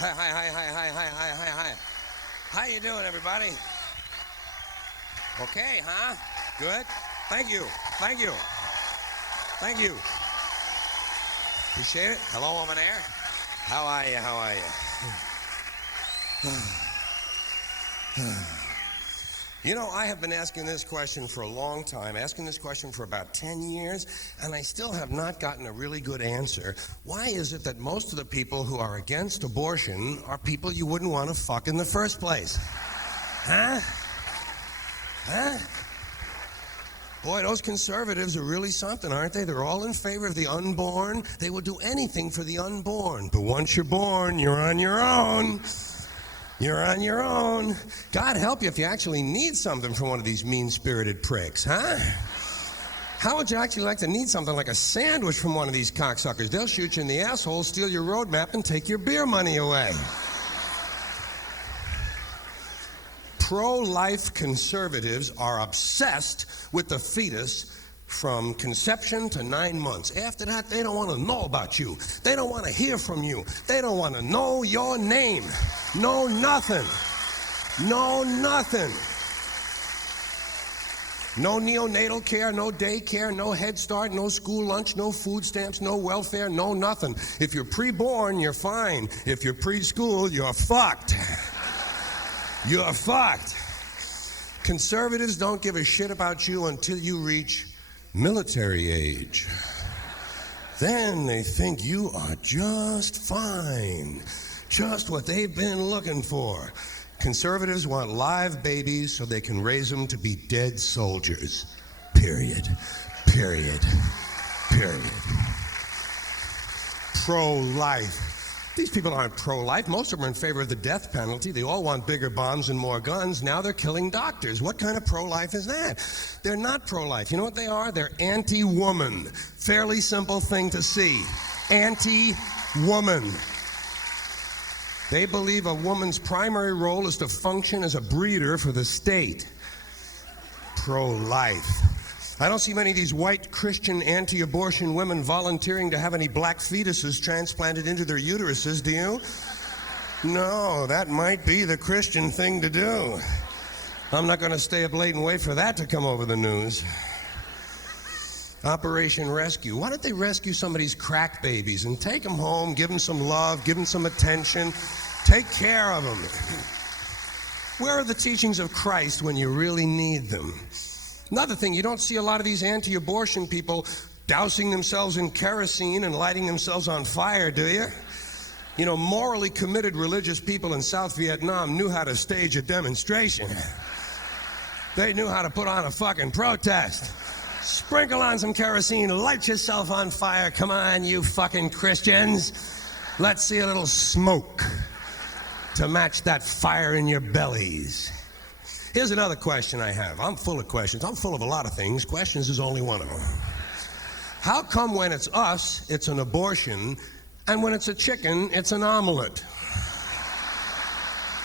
Hi. How you doing, everybody? Okay, huh? Good. Thank you. Appreciate it. Hello over there. How are you? You know, I have been asking this question for a long time, asking this question for about 10 years, and I still have not gotten a really good answer. Why is it that most of the people who are against abortion are people you wouldn't want to fuck in the first place? Huh? Boy, those conservatives are really something, aren't they? They're all in favor of the unborn. They will do anything for the unborn. But once you're born, you're on your own. You're on your own. God help you if you actually need something from one of these mean-spirited pricks, huh? How would you actually like to need something like a sandwich from one of these cocksuckers? They'll shoot you in the asshole, steal your road map, and take your beer money away. Pro-life conservatives are obsessed with the fetus from conception to 9 months. After that, they don't want to know about you. They don't want to hear from you. They don't want to know your name. No nothing. No neonatal care, no daycare, no Head Start, no school lunch, no food stamps, no welfare, no nothing. If you're pre-born, you're fine. If you're preschool, you're fucked. You're fucked. Conservatives don't give a shit about you until you reach military age. Then they think you are just fine. Just what they've been looking for. Conservatives want live babies so they can raise them to be dead soldiers. Period. Pro-life. These people aren't pro-life. Most of them are in favor of the death penalty. They all want bigger bombs and more guns. Now they're killing doctors. What kind of pro-life is that? They're not pro-life. You know what they are? They're anti-woman. Fairly simple thing to see. Anti-woman. They believe a woman's primary role is to function as a breeder for the state. Pro-life. I don't see many of these white Christian anti-abortion women volunteering to have any black fetuses transplanted into their uteruses, do you? No, that might be the Christian thing to do. I'm not going to stay up late and wait for that to come over the news. Operation Rescue. Why don't they rescue some of these crack babies and take them home, give them some love, give them some attention, take care of them? Where are the teachings of Christ when you really need them? Another thing, you don't see a lot of these anti-abortion people dousing themselves in kerosene and lighting themselves on fire, do you? You know, morally committed religious people in South Vietnam knew how to stage a demonstration. They knew how to put on a fucking protest. Sprinkle on some kerosene, light yourself on fire. Come on, you fucking Christians. Let's see a little smoke to match that fire in your bellies. Here's another question I have. I'm full of questions. I'm full of a lot of things. Questions is only one of them. How come when it's us, it's an abortion, and when it's a chicken, it's an omelet?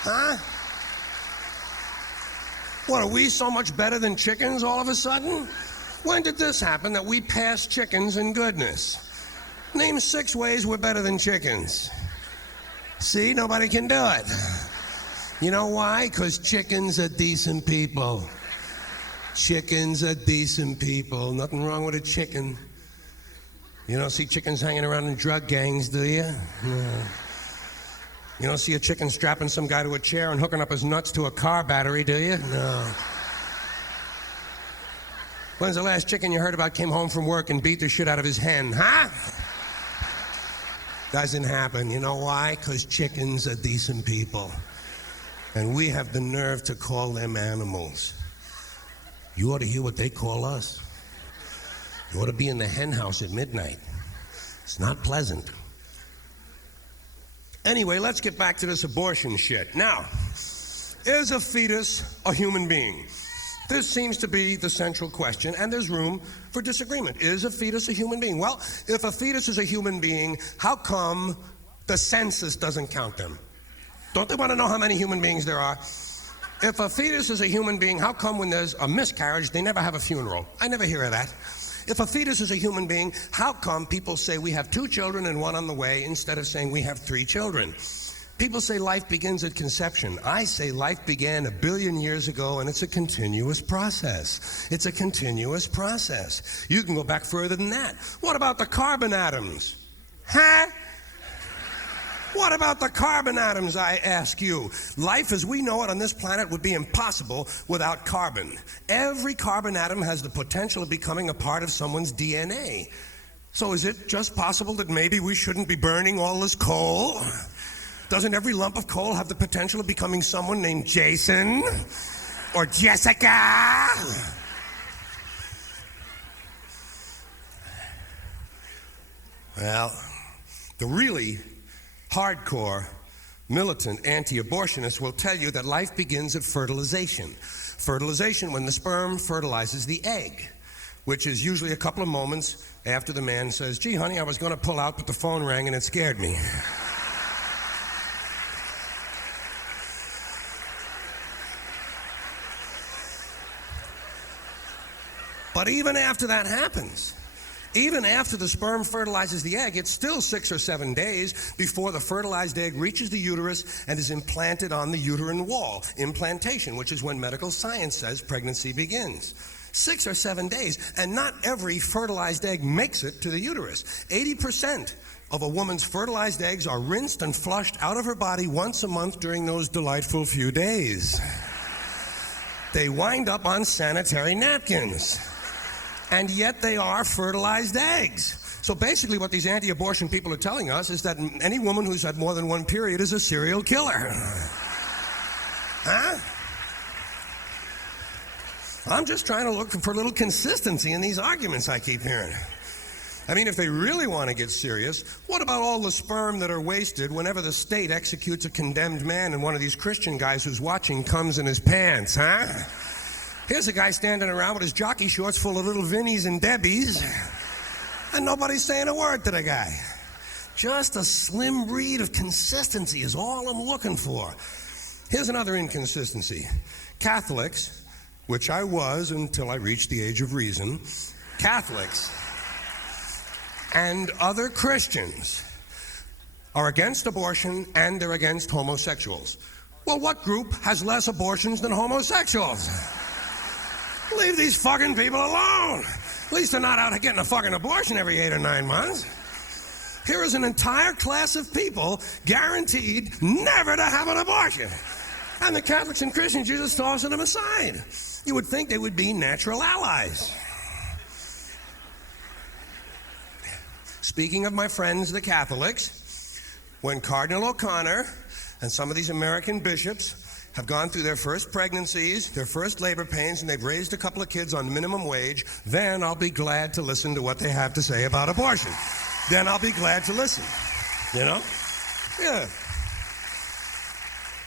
Huh? What, are we so much better than chickens all of a sudden? When did this happen that we passed chickens in goodness? Name 6 ways we're better than chickens. See, nobody can do it. You know why? Because chickens are decent people. Chickens are decent people. Nothing wrong with a chicken. You don't see chickens hanging around in drug gangs, do you? No. You don't see a chicken strapping some guy to a chair and hooking up his nuts to a car battery, do you? No. When's the last chicken you heard about came home from work and beat the shit out of his hen, huh? Doesn't happen. You know why? Because chickens are decent people. And we have the nerve to call them animals. You ought to hear what they call us. You ought to be in the hen house at midnight. It's not pleasant. Anyway, let's get back to this abortion shit. Now, is a fetus a human being? This seems to be the central question, and there's room for disagreement. Is a fetus a human being? Well, if a fetus is a human being, how come the census doesn't count them? Don't they want to know how many human beings there are? If a fetus is a human being, how come when there's a miscarriage, they never have a funeral? I never hear of that. If a fetus is a human being, how come people say we have 2 children and 1 on the way instead of saying we have 3 children? People say life begins at conception. I say life began 1 billion years ago, and it's a continuous process. It's a continuous process. You can go back further than that. What about the carbon atoms? Huh? What about the carbon atoms, I ask you? Life as we know it on this planet would be impossible without carbon. Every carbon atom has the potential of becoming a part of someone's DNA. So is it just possible that maybe we shouldn't be burning all this coal? Doesn't every lump of coal have the potential of becoming someone named Jason or Jessica? Well, the really hardcore, militant anti-abortionists will tell you that life begins at fertilization. Fertilization, when the sperm fertilizes the egg, which is usually a couple of moments after the man says, "Gee, honey, I was going to pull out, but the phone rang and it scared me." But even after that happens, even after the sperm fertilizes the egg, it's still 6 or 7 days before the fertilized egg reaches the uterus and is implanted on the uterine wall. Implantation, which is when medical science says pregnancy begins. 6 or 7 days, and not every fertilized egg makes it to the uterus. 80% of a woman's fertilized eggs are rinsed and flushed out of her body once a month during those delightful few days. They wind up on sanitary napkins. And yet they are fertilized eggs. So basically what these anti-abortion people are telling us is that any woman who's had more than one period is a serial killer. Huh? I'm just trying to look for a little consistency in these arguments I keep hearing. I mean, if they really want to get serious, what about all the sperm that are wasted whenever the state executes a condemned man and one of these Christian guys who's watching comes in his pants, huh? Here's a guy standing around with his jockey shorts full of little Vinnies and Debbies, and nobody's saying a word to the guy. Just a slim reed of consistency is all I'm looking for. Here's another inconsistency. Catholics, which I was until I reached the age of reason, Catholics and other Christians are against abortion and they're against homosexuals. Well, what group has less abortions than homosexuals? Leave these fucking people alone. At least they're not out getting a fucking abortion every 8 or 9 months. Here is an entire class of people guaranteed never to have an abortion. And the Catholics and Christians, you're just tossing them aside. You would think they would be natural allies. Speaking of my friends, the Catholics, when Cardinal O'Connor and some of these American bishops have gone through their first pregnancies, their first labor pains, and they've raised a couple of kids on minimum wage, then I'll be glad to listen to what they have to say about abortion. Then I'll be glad to listen, you know? Yeah.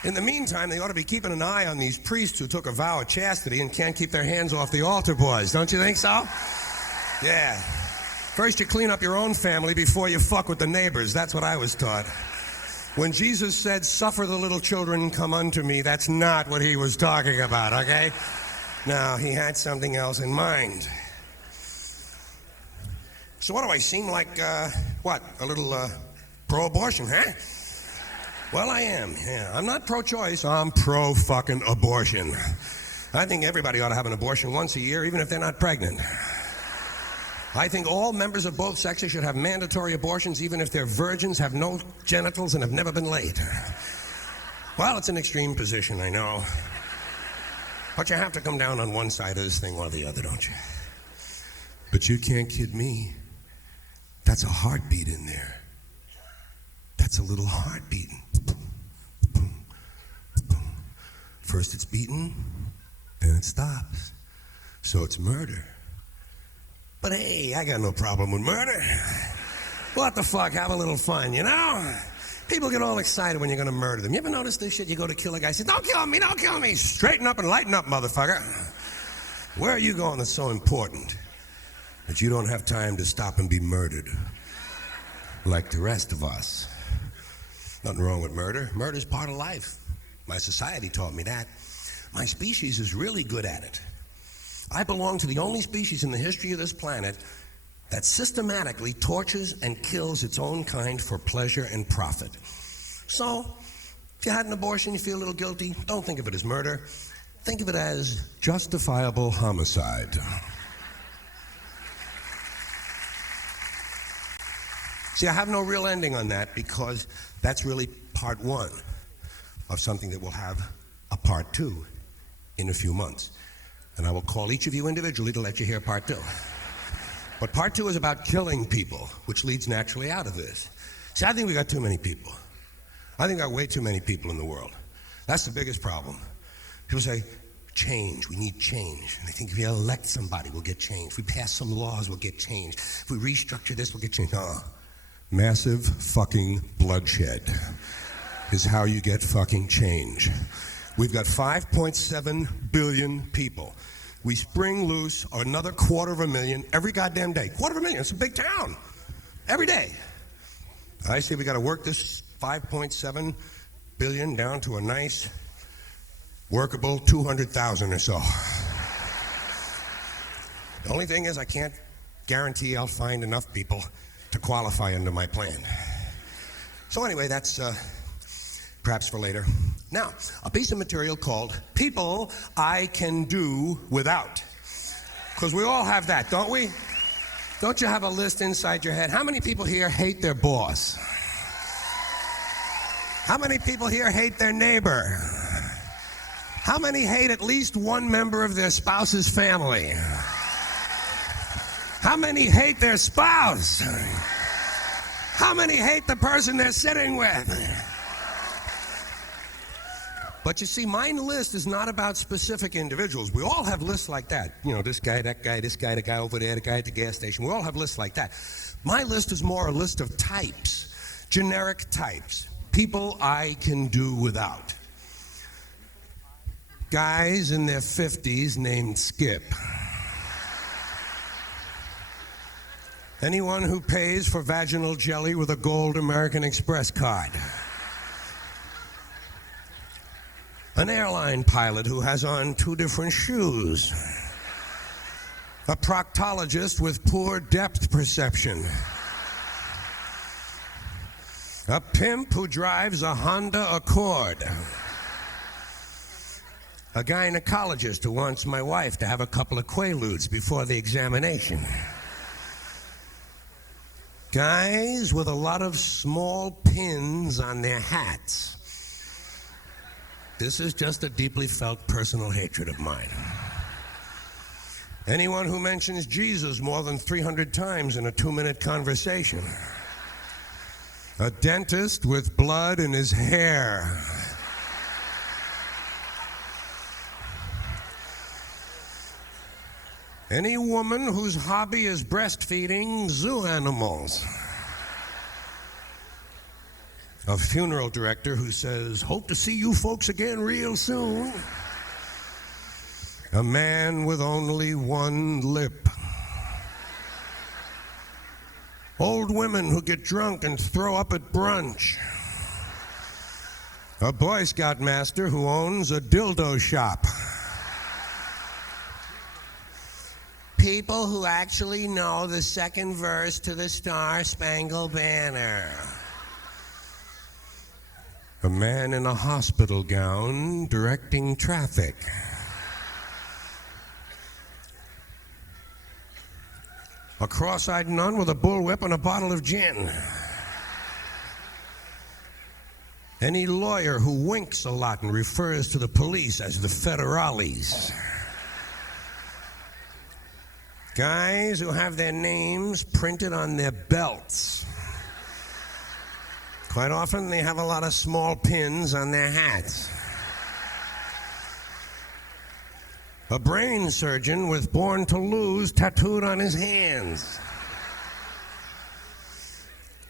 In the meantime, they ought to be keeping an eye on these priests who took a vow of chastity and can't keep their hands off the altar boys. Don't you think so? Yeah. First you clean up your own family before you fuck with the neighbors. That's what I was taught. When Jesus said, "Suffer the little children come unto me," that's not what he was talking about, okay? No, he had something else in mind. So what do I seem like, what, a little pro-abortion, huh? Well, I am, yeah. I'm not pro-choice, I'm pro-fucking abortion. I think everybody ought to have an abortion once a year, even if they're not pregnant. I think all members of both sexes should have mandatory abortions, even if they're virgins, have no genitals, and have never been laid. Well, it's an extreme position, I know. But you have to come down on one side of this thing or the other, don't you? But you can't kid me. That's a heartbeat in there. That's a little heart beating. First it's beating, then it stops. So it's murder. But hey, I got no problem with murder. What the fuck, have a little fun, you know? People get all excited when you're gonna murder them. You ever notice this shit? You go to kill a guy, say, "Don't kill me, don't kill me." Straighten up and lighten up, motherfucker. Where are you going that's so important that you don't have time to stop and be murdered like the rest of us? Nothing wrong with murder. Murder's part of life. My society taught me that. My species is really good at it. I belong to the only species in the history of this planet that systematically tortures and kills its own kind for pleasure and profit. So, If you had an abortion, you feel a little guilty, don't think of it as murder. Think of it as justifiable homicide. See, I have no real ending on that because that's really part one of something that will have a part two in a few months. And I will call each of you individually to let you hear part two. But part two is about killing people, which leads naturally out of this. See, I think we got too many people. I think we got way too many people in the world. That's the biggest problem. People say, change, we need change. And I think if we elect somebody, we'll get change. If we pass some laws, we'll get change. If we restructure this, we'll get change. Massive fucking bloodshed is how you get fucking change. We've got 5.7 billion people. We spring loose another 250,000 every goddamn day. 250,000, it's a big town. Every day. I say we got to work this 5.7 billion down to a nice, workable 200,000 or so. The only thing is I can't guarantee I'll find enough people to qualify under my plan. So anyway, that's perhaps for later. Now, a piece of material called People I Can Do Without. Because we all have that, don't we? Don't you have a list inside your head? How many people here hate their boss? How many people here hate their neighbor? How many hate at least one member of their spouse's family? How many hate their spouse? How many hate the person they're sitting with? But you see, my list is not about specific individuals. We all have lists like that. You know, this guy, that guy, this guy, the guy over there, the guy at the gas station. We all have lists like that. My list is more a list of types, generic types, people I can do without. Guys in their 50s named Skip. Anyone who pays for vaginal jelly with a gold American Express card. An airline pilot who has on 2 different shoes. A proctologist with poor depth perception. A pimp who drives a Honda Accord. A gynecologist who wants my wife to have a couple of Quaaludes before the examination. Guys with a lot of small pins on their hats. This is just a deeply felt personal hatred of mine. Anyone who mentions Jesus more than 300 times in a 2-minute conversation. A dentist with blood in his hair. Any woman whose hobby is breastfeeding zoo animals. A funeral director who says, hope to see you folks again real soon. A man with only one lip. Old women who get drunk and throw up at brunch. A Boy Scout master who owns a dildo shop. People who actually know the second verse to the Star-Spangled Banner. A man in a hospital gown directing traffic. A cross-eyed nun with a bullwhip and a bottle of gin. Any lawyer who winks a lot and refers to the police as the federales. Guys who have their names printed on their belts. Quite often they have a lot of small pins on their hats. A brain surgeon with Born to Lose tattooed on his hands.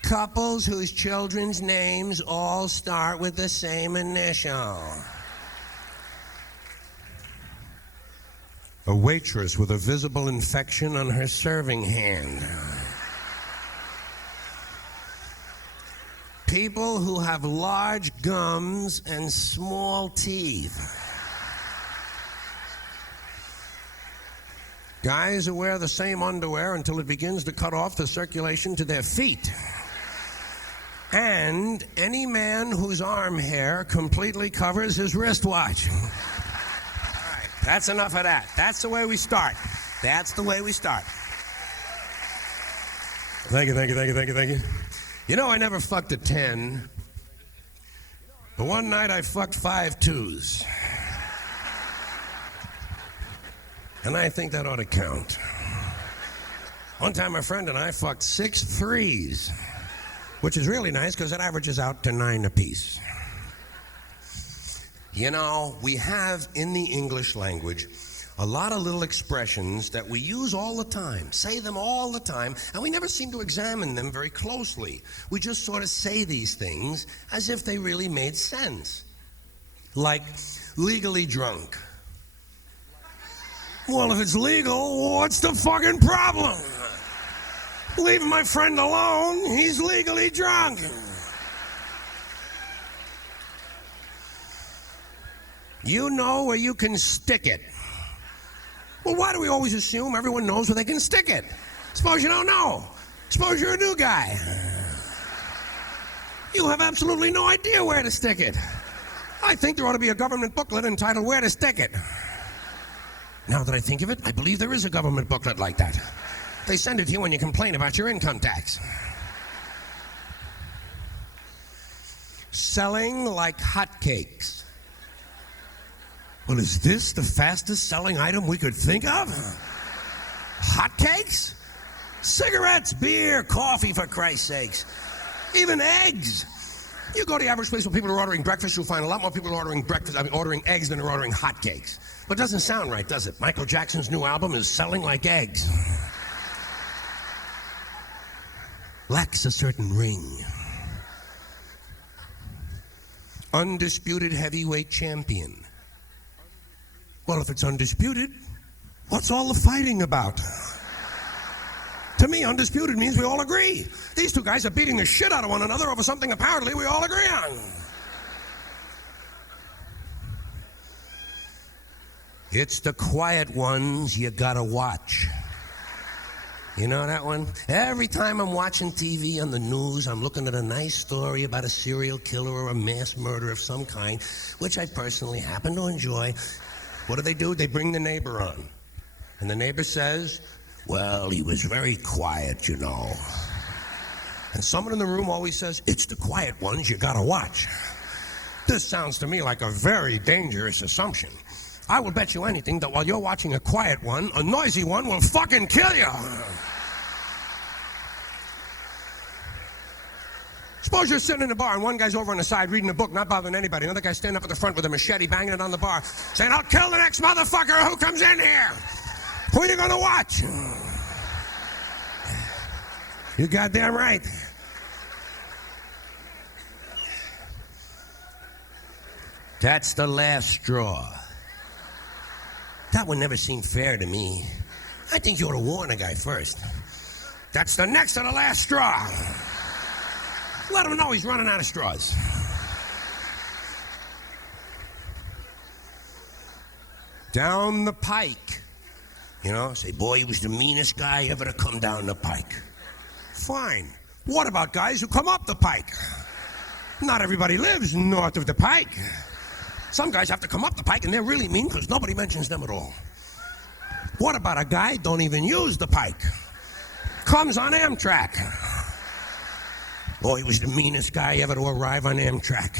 Couples whose children's names all start with the same initial. A waitress with a visible infection on her serving hand. People who have large gums and small teeth. Guys who wear the same underwear until it begins to cut off the circulation to their feet. and any man whose arm hair completely covers his wristwatch. All right, that's enough of that. That's the way we start. That's the way we start. Thank you, thank you, thank you, thank you, thank you. You know, I never fucked a 10, but one night I fucked 5 2s. And I think that ought to count. One time my friend and I fucked 6 3s, which is really nice because it averages out to 9 apiece. You know, we have in the English language a lot of little expressions that we use all the time, say them all the time, and we never seem to examine them very closely. We just sort of say these things as if they really made sense. Like, legally drunk. Well, if it's legal, what's the fucking problem? Leave my friend alone, he's legally drunk. You know where you can stick it. Well, why do we always assume everyone knows where they can stick it? Suppose you don't know. Suppose you're a new guy. You have absolutely no idea where to stick it. I think there ought to be a government booklet entitled Where to Stick It. Now that I think of it, I believe there is a government booklet like that. They send it to you when you complain about your income tax. Selling like hotcakes. Well, is this the fastest selling item we could think of? Hotcakes? Cigarettes, beer, coffee, for Christ's sakes. Even eggs. You go to the average place where people are ordering breakfast, you'll find a lot more people ordering ordering eggs than are ordering hotcakes. But it doesn't sound right, does it? Michael Jackson's new album is selling like eggs. Lacks a certain ring. Undisputed heavyweight champion. Well, if it's undisputed, what's all the fighting about? To me, undisputed means we all agree. These two guys are beating the shit out of one another over something apparently we all agree on. It's the quiet ones you gotta watch. You know that one? Every time I'm watching TV on the news, I'm looking at a nice story about a serial killer or a mass murder of some kind, which I personally happen to enjoy. What do? They bring the neighbor on. And the neighbor says, well, he was very quiet, you know. And someone in the room always says, it's the quiet ones you gotta watch. This sounds to me like a very dangerous assumption. I will bet you anything that while you're watching a quiet one, a noisy one will fucking kill you. Suppose you're sitting in a bar and one guy's over on the side reading a book, not bothering anybody. Another guy's standing up at the front with a machete, banging it on the bar, saying, I'll kill the next motherfucker who comes in here. Who are you gonna watch? You goddamn right. That's the last straw. That one never seemed fair to me. I think you ought to warn a guy first. That's the next to the last straw. Let him know he's running out of straws. Down the pike. You know, say, boy, he was the meanest guy ever to come down the pike. Fine. What about guys who come up the pike? Not everybody lives north of the pike. Some guys have to come up the pike and they're really mean because nobody mentions them at all. What about a guy who don't even use the pike? Comes on Amtrak. Boy, he was the meanest guy ever to arrive on Amtrak.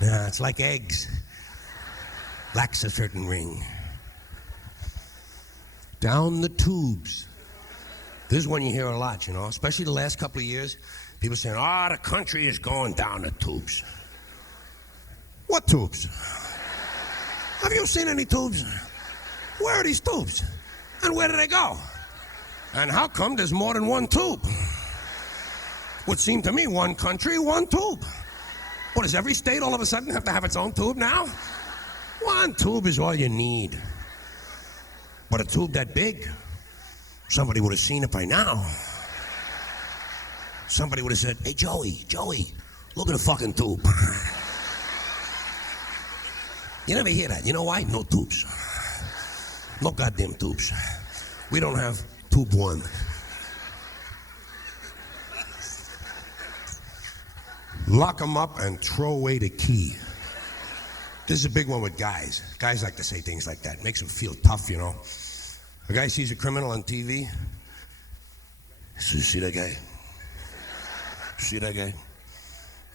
Nah, it's like eggs. Lacks a certain ring. Down the tubes. This is one you hear a lot, you know, especially the last couple of years. People saying, the country is going down the tubes. What tubes? Have you seen any tubes? Where are these tubes? And where do they go? And how come there's more than one tube? Would seem to me one country, one tube. What, does every state all of a sudden have to have its own tube now? One tube is all you need. But a tube that big, somebody would have seen it by now. Somebody would have said, hey, Joey, look at the fucking tube. You never hear that. You know why? No tubes. No goddamn tubes. We don't have tube one. lock them up and throw away the key. This is a big one with guys. Guys like to say things like that. Makes them feel tough, you know. A guy sees a criminal on TV. He says, see that guy? See that guy?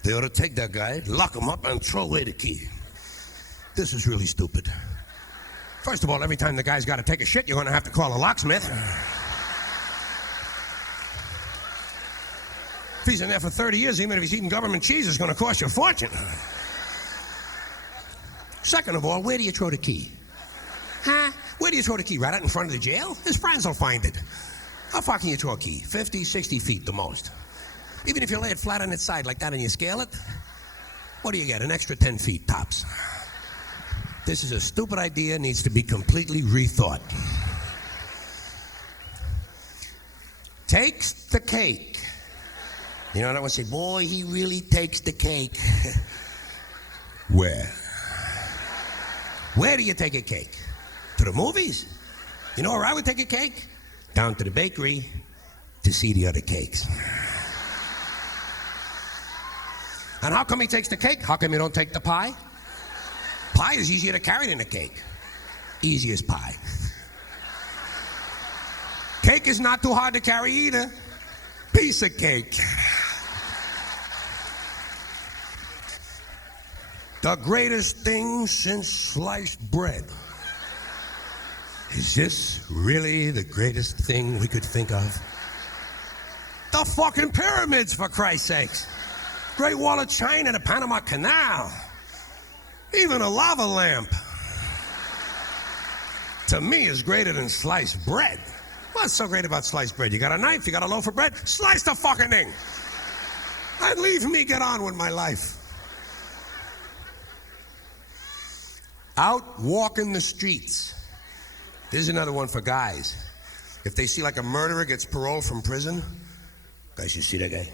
They ought to take that guy, lock him up, and throw away the key. This is really stupid. First of all, every time the guy's got to take a shit, you're going to have to call a locksmith. If he's in there for 30 years, even if he's eating government cheese, it's going to cost you a fortune. Second of all, where do you throw the key? Huh? Where do you throw the key? Right out in front of the jail? His friends will find it. How far can you throw a key? 50, 60 feet the most. Even if you lay it flat on its side like that and you scale it, what do you get? An extra 10 feet tops. This is a stupid idea, needs to be completely rethought. Takes the cake. You know, that one say, boy, he really takes the cake. Where? Where do you take a cake? To the movies? You know where I would take a cake? Down to the bakery to see the other cakes. And how come he takes the cake? How come you don't take the pie? Pie is easier to carry than a cake. Easy as pie. Cake is not too hard to carry either. Piece of cake. The greatest thing since sliced bread. Is this really the greatest thing we could think of? The fucking pyramids, for Christ's sakes. Great Wall of China, the Panama Canal. Even a lava lamp. To me, is greater than sliced bread. What's so great about sliced bread? You got a knife, you got a loaf of bread, slice the fucking thing. And leave me get on with my life. Out walking the streets. Here's another one for guys. If they see like a murderer gets parole from prison, guys, you see that guy?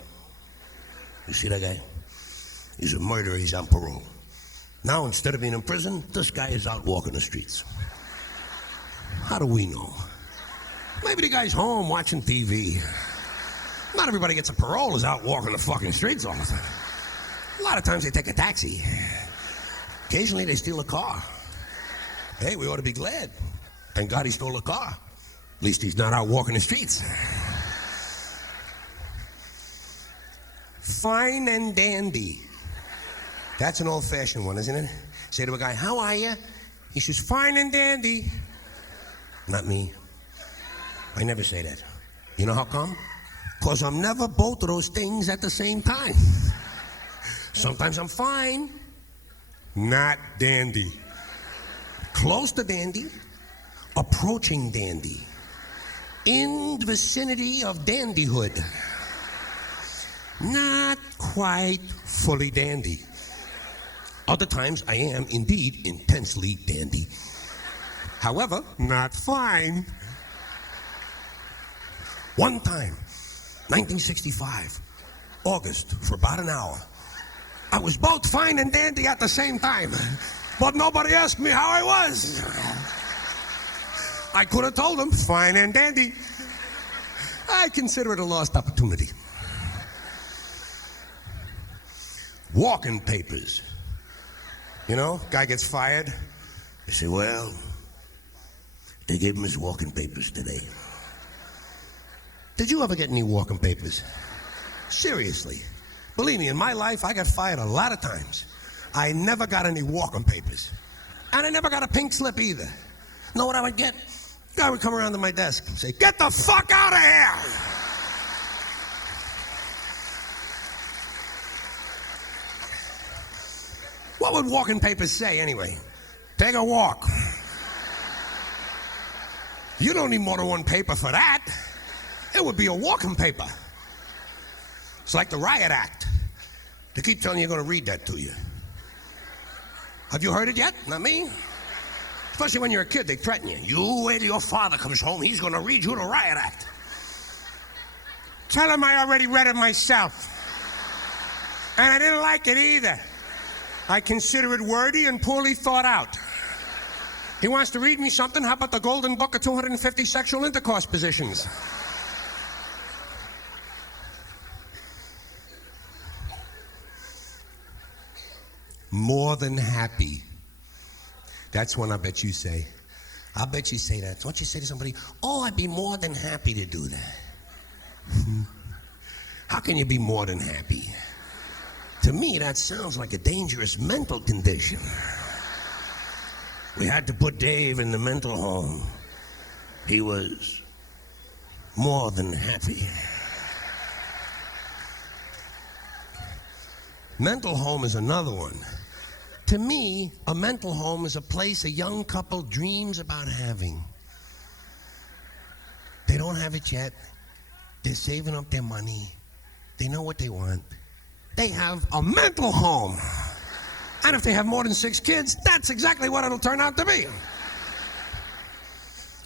You see that guy? He's a murderer, he's on parole. Now, instead of being in prison, this guy is out walking the streets. How do we know? Maybe the guy's home watching TV. Not everybody gets a parole is out walking the fucking streets all the time. A lot of times they take a taxi. Occasionally they steal a car. Hey, we ought to be glad. Thank God he stole a car. At least he's not out walking the streets. Fine and dandy. That's an old-fashioned one, isn't it? Say to a guy, how are you? He says, fine and dandy. Not me. I never say that. You know how come? Because I'm never both of those things at the same time. Sometimes I'm fine, not dandy. Close to dandy, approaching dandy. In the vicinity of dandyhood. Not quite fully dandy. Other times I am indeed intensely dandy. However, not fine. One time, 1965, August, for about an hour, I was both fine and dandy at the same time, but nobody asked me how I was. I could have told them, fine and dandy. I consider it a lost opportunity. Walking papers. You know, guy gets fired. They say, well, they gave him his walking papers today. Did you ever get any walking papers? Seriously. Believe me, in my life, I got fired a lot of times. I never got any walking papers. And I never got a pink slip either. Know what I would get? Guy would come around to my desk and say, get the fuck out of here! What would walking papers say anyway? Take a walk. You don't need more than one paper for that. It would be a walking paper. It's like the Riot Act. They keep telling you they're going to read that to you. Have you heard it yet? Not me. Especially when you're a kid, they threaten you. You wait till your father comes home, he's going to read you the Riot Act. Tell him I already read it myself. And I didn't like it either. I consider it wordy and poorly thought out. He wants to read me something. How about the Golden Book of 250 sexual intercourse positions? more than happy. That's one I bet you say. I bet you say that. Don't you say to somebody, oh, I'd be more than happy to do that. How can you be more than happy? To me, that sounds like a dangerous mental condition. We had to put Dave in the mental home. He was more than happy. Mental home is another one. To me, a mental home is a place a young couple dreams about having. They don't have it yet. They're saving up their money. They know what they want. They have a mental home. And if they have more than 6 kids, that's exactly what it'll turn out to be.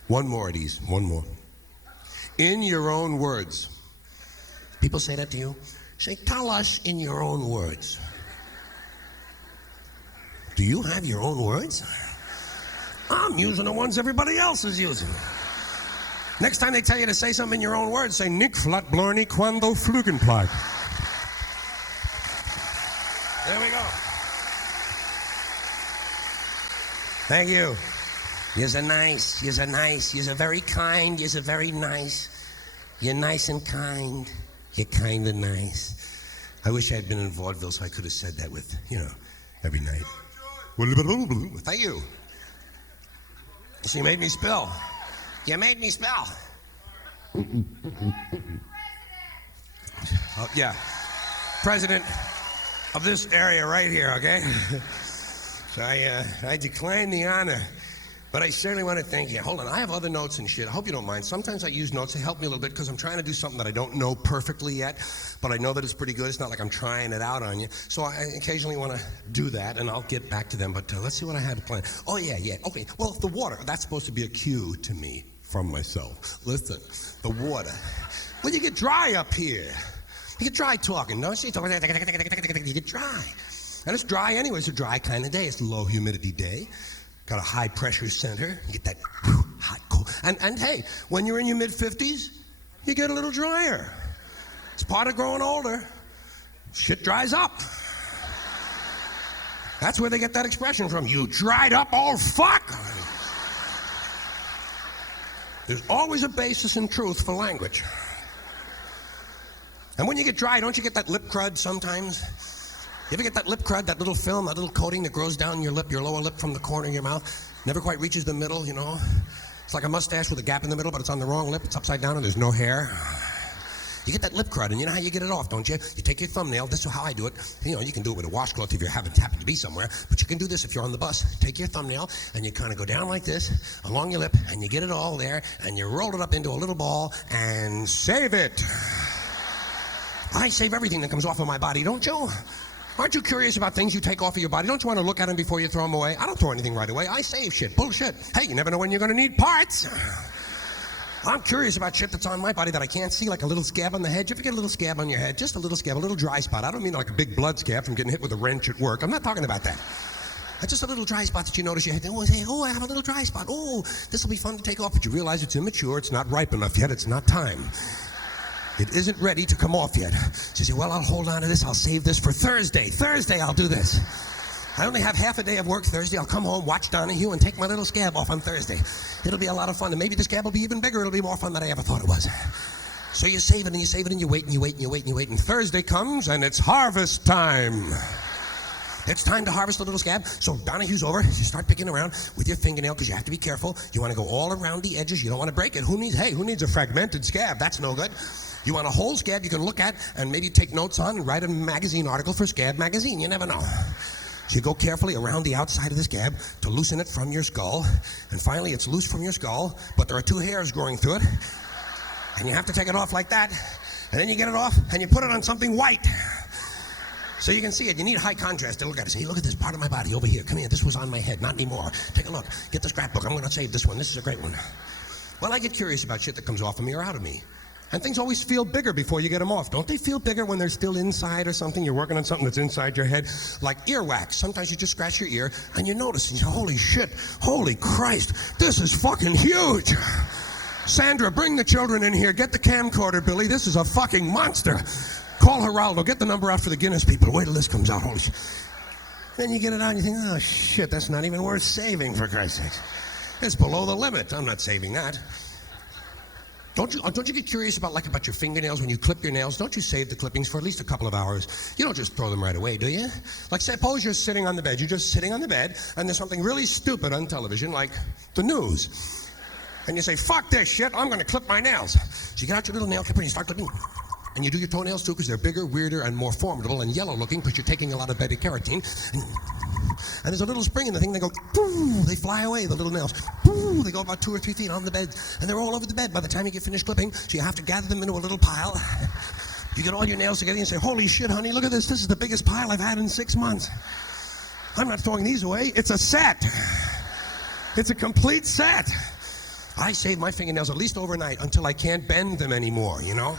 One more of these, one more. In your own words. People say that to you. Say, tell us in your own words. Do you have your own words? I'm using the ones everybody else is using. Next time they tell you to say something in your own words, say, Nick flat blorny quando flugenplag. There we go. Thank you. You're nice, you're nice, you're very kind, you're very nice. You're nice and kind. You're kind of nice. I wish I had been in vaudeville so I could have said that with, every night. Thank you. She made me spill. You made me spill. Oh, yeah. President of this area right here, okay? So I decline the honor. But I certainly want to thank you. Hold on, I have other notes and shit. I hope you don't mind. Sometimes I use notes to help me a little bit because I'm trying to do something that I don't know perfectly yet, but I know that it's pretty good. It's not like I'm trying it out on you. So I occasionally want to do that, and I'll get back to them. But let's see what I had planned. Oh, yeah. Okay, well, the water, that's supposed to be a cue to me from myself. Listen, the water. Well, you get dry up here. You get dry talking, don't you? You get dry. And it's dry anyway. It's a dry kind of day. It's a low humidity day. Got a high pressure center. You get that hot, cold. And hey, when you're in your mid-50s, you get a little drier. It's part of growing older. Shit dries up. That's where they get that expression from. You dried up old fuck. There's always a basis in truth for language. And when you get dry, don't you get that lip crud sometimes? You ever get that lip crud, that little film, that little coating that grows down your lip, your lower lip from the corner of your mouth? Never quite reaches the middle, It's like a mustache with a gap in the middle, but it's on the wrong lip. It's upside down and there's no hair. You get that lip crud, and you know how you get it off, don't you? You take your thumbnail. This is how I do it. You can do it with a washcloth if you happen to be somewhere, but you can do this if you're on the bus. Take your thumbnail, and you kind of go down like this, along your lip, and you get it all there, and you roll it up into a little ball, and save it. I save everything that comes off of my body, don't you? Aren't you curious about things you take off of your body? Don't you want to look at them before you throw them away? I don't throw anything right away. I save shit. Bullshit. Hey, you never know when you're going to need parts. I'm curious about shit that's on my body that I can't see, like a little scab on the head. You ever get a little scab on your head? Just a little scab, a little dry spot. I don't mean like a big blood scab from getting hit with a wrench at work. I'm not talking about that. It's just a little dry spot that you notice your head. Oh, say, I have a little dry spot. Oh, this will be fun to take off. But you realize it's immature. It's not ripe enough yet. It's not time. It isn't ready to come off yet. So you say, well, I'll hold on to this. I'll save this for Thursday. Thursday, I'll do this. I only have half a day of work Thursday. I'll come home, watch Donahue, and take my little scab off on Thursday. It'll be a lot of fun. And maybe the scab will be even bigger. It'll be more fun than I ever thought it was. So you save it, and you save it, and you wait, and you wait, and you wait, and you wait. And Thursday comes, and it's harvest time. It's time to harvest the little scab. So Donahue's over. You start picking around with your fingernail because you have to be careful. You want to go all around the edges. You don't want to break it. Who needs a fragmented scab? That's no good. You want a whole scab you can look at and maybe take notes on and write a magazine article for Scab Magazine. You never know. So you go carefully around the outside of the scab to loosen it from your skull. And finally, it's loose from your skull, but there are 2 hairs growing through it. And you have to take it off like that. And then you get it off and you put it on something white. So you can see it. You need high contrast to look at it. Say, look at this part of my body over here. Come here. This was on my head. Not anymore. Take a look. Get the scrapbook. I'm going to save this one. This is a great one. Well, I get curious about shit that comes off of me or out of me. And things always feel bigger before you get them off. Don't they feel bigger when they're still inside or something? You're working on something that's inside your head, like earwax. Sometimes you just scratch your ear and you notice, and you say, holy shit, holy Christ, this is fucking huge. Sandra, bring the children in here. Get the camcorder, Billy. This is a fucking monster. Call Geraldo. Get the number out for the Guinness people. Wait till this comes out. Holy shit. Then you get it out and you think, oh shit, that's not even worth saving, for Christ's sake. It's below the limit. I'm not saving that. Don't you get curious about your fingernails when you clip your nails? Don't you save the clippings for at least a couple of hours? You don't just throw them right away, do you? Like, suppose you're sitting on the bed. You're just sitting on the bed, and there's something really stupid on television, like the news. And you say, fuck this shit, I'm going to clip my nails. So you get out your little nail clipper and you start clipping. And you do your toenails, too, because they're bigger, weirder, and more formidable and yellow-looking because you're taking a lot of beta-carotene. And there's a little spring in the thing. They go, boo, they fly away, the little nails. Boo, they go about 2 or 3 feet on the bed. And they're all over the bed by the time you get finished clipping. So you have to gather them into a little pile. You get all your nails together and say, holy shit, honey, look at this. This is the biggest pile I've had in 6 months. I'm not throwing these away. It's a set. It's a complete set. I save my fingernails at least overnight until I can't bend them anymore, you know?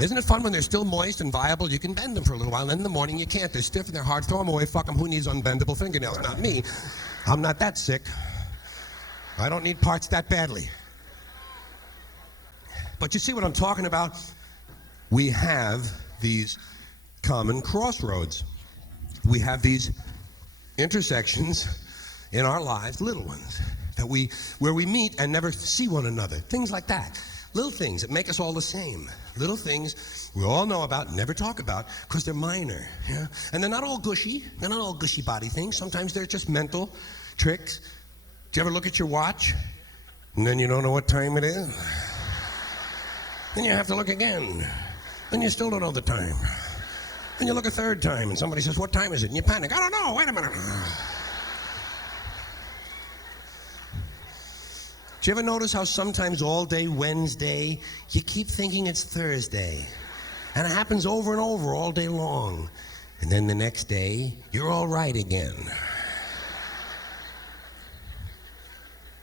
Isn't it fun when they're still moist and viable? You can bend them for a little while, and then in the morning you can't. They're stiff and they're hard. Throw them away. Fuck them. Who needs unbendable fingernails? Not me. I'm not that sick. I don't need parts that badly. But you see what I'm talking about? We have these common crossroads. We have these intersections in our lives, little ones, where we meet and never see one another. Things like that. Little things that make us all the same. Little things we all know about, never talk about, because they're minor. Yeah? And they're not all gushy. They're not all gushy body things. Sometimes they're just mental tricks. Do you ever look at your watch and then you don't know what time it is? Then you have to look again. Then you still don't know the time. Then you look a third time and somebody says, what time is it? And you panic. I don't know. Wait a minute. Do you ever notice how sometimes all day Wednesday, you keep thinking it's Thursday? And it happens over and over all day long. And then the next day, you're all right again.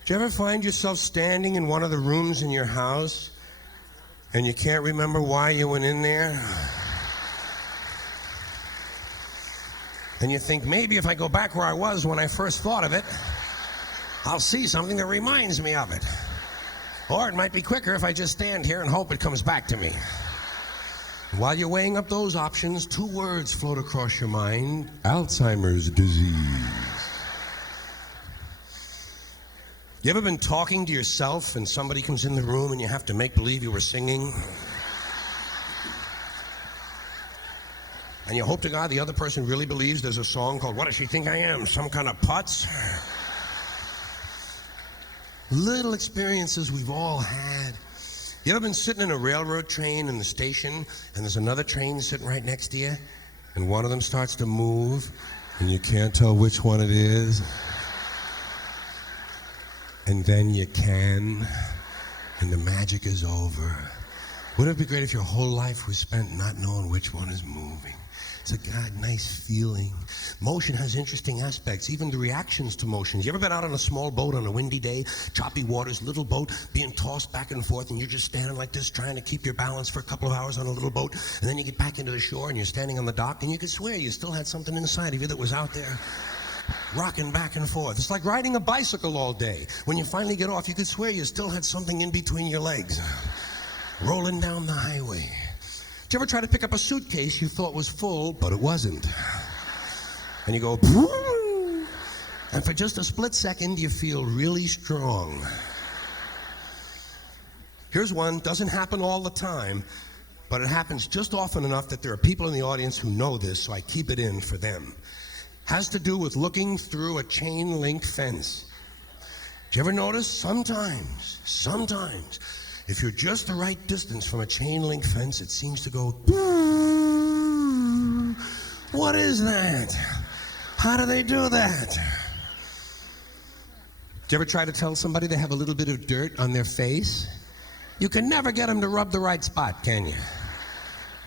Do you ever find yourself standing in one of the rooms in your house and you can't remember why you went in there? And you think, maybe if I go back where I was when I first thought of it, I'll see something that reminds me of it. Or it might be quicker if I just stand here and hope it comes back to me. While you're weighing up those options, 2 words float across your mind: Alzheimer's disease. You ever been talking to yourself and somebody comes in the room and you have to make believe you were singing? And you hope to God the other person really believes there's a song called What Does She Think I Am? Some kind of putz? Little experiences we've all had. You ever been sitting in a railroad train in the station and there's another train sitting right next to you and one of them starts to move and you can't tell which one it is? And then you can, and the magic is over. Wouldn't it be great if your whole life was spent not knowing which one is moving? It's a nice feeling. Motion has interesting aspects, even the reactions to motions. You ever been out on a small boat on a windy day, choppy waters, little boat, being tossed back and forth, and you're just standing like this trying to keep your balance for a couple of hours on a little boat, and then you get back into the shore and you're standing on the dock, and you could swear you still had something inside of you that was out there rocking back and forth. It's like riding a bicycle all day. When you finally get off, you could swear you still had something in between your legs, rolling down the highway. Did you ever try to pick up a suitcase you thought was full, but it wasn't? And you go, Pooh! And for just a split second, you feel really strong. Here's one, doesn't happen all the time, but it happens just often enough that there are people in the audience who know this, so I keep it in for them. Has to do with looking through a chain link fence. Do you ever notice? Sometimes, if you're just the right distance from a chain link fence, it seems to go, what is that? How do they do that? Do you ever try to tell somebody they have a little bit of dirt on their face? You can never get them to rub the right spot, can you?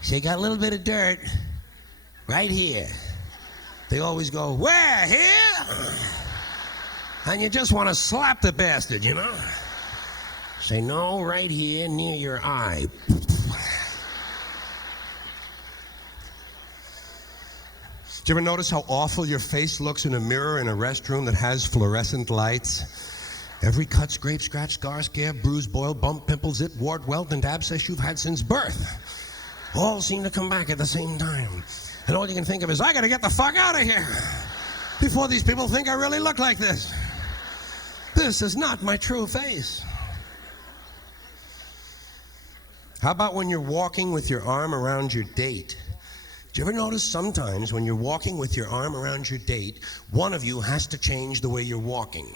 So you got a little bit of dirt right here. They always go, where, here? And you just want to slap the bastard, you know? Say, no, right here near your eye. Do you ever notice how awful your face looks in a mirror in a restroom that has fluorescent lights? Every cut, scrape, scratch, scar, scare, bruise, boil, bump, pimple, zit, wart, welt, and abscess you've had since birth all seem to come back at the same time. And all you can think of is, I gotta get the fuck out of here. before these people think I really look like this. This is not my true face. How about when you're walking with your arm around your date? Do you ever notice sometimes when you're walking with your arm around your date, one of you has to change the way you're walking?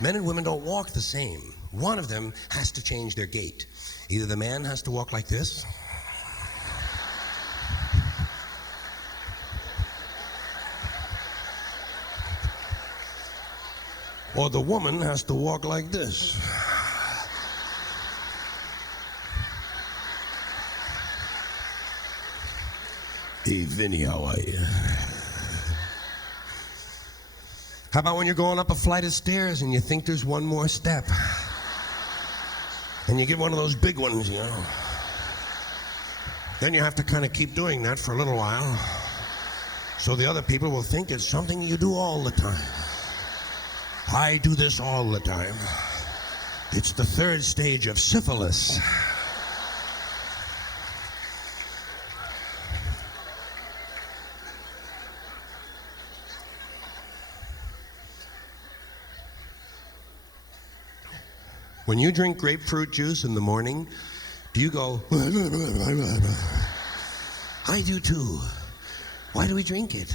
Men and women don't walk the same. One of them has to change their gait. Either the man has to walk like this, or the woman has to walk like this. Hey, Vinny, how are you? How about when you're going up a flight of stairs and you think there's one more step? And you get one of those big ones, you know. Then you have to kind of keep doing that for a little while, so the other people will think it's something you do all the time. I do this all the time. It's the third stage of syphilis. When you drink grapefruit juice in the morning, do you go, I do too. Why do we drink it?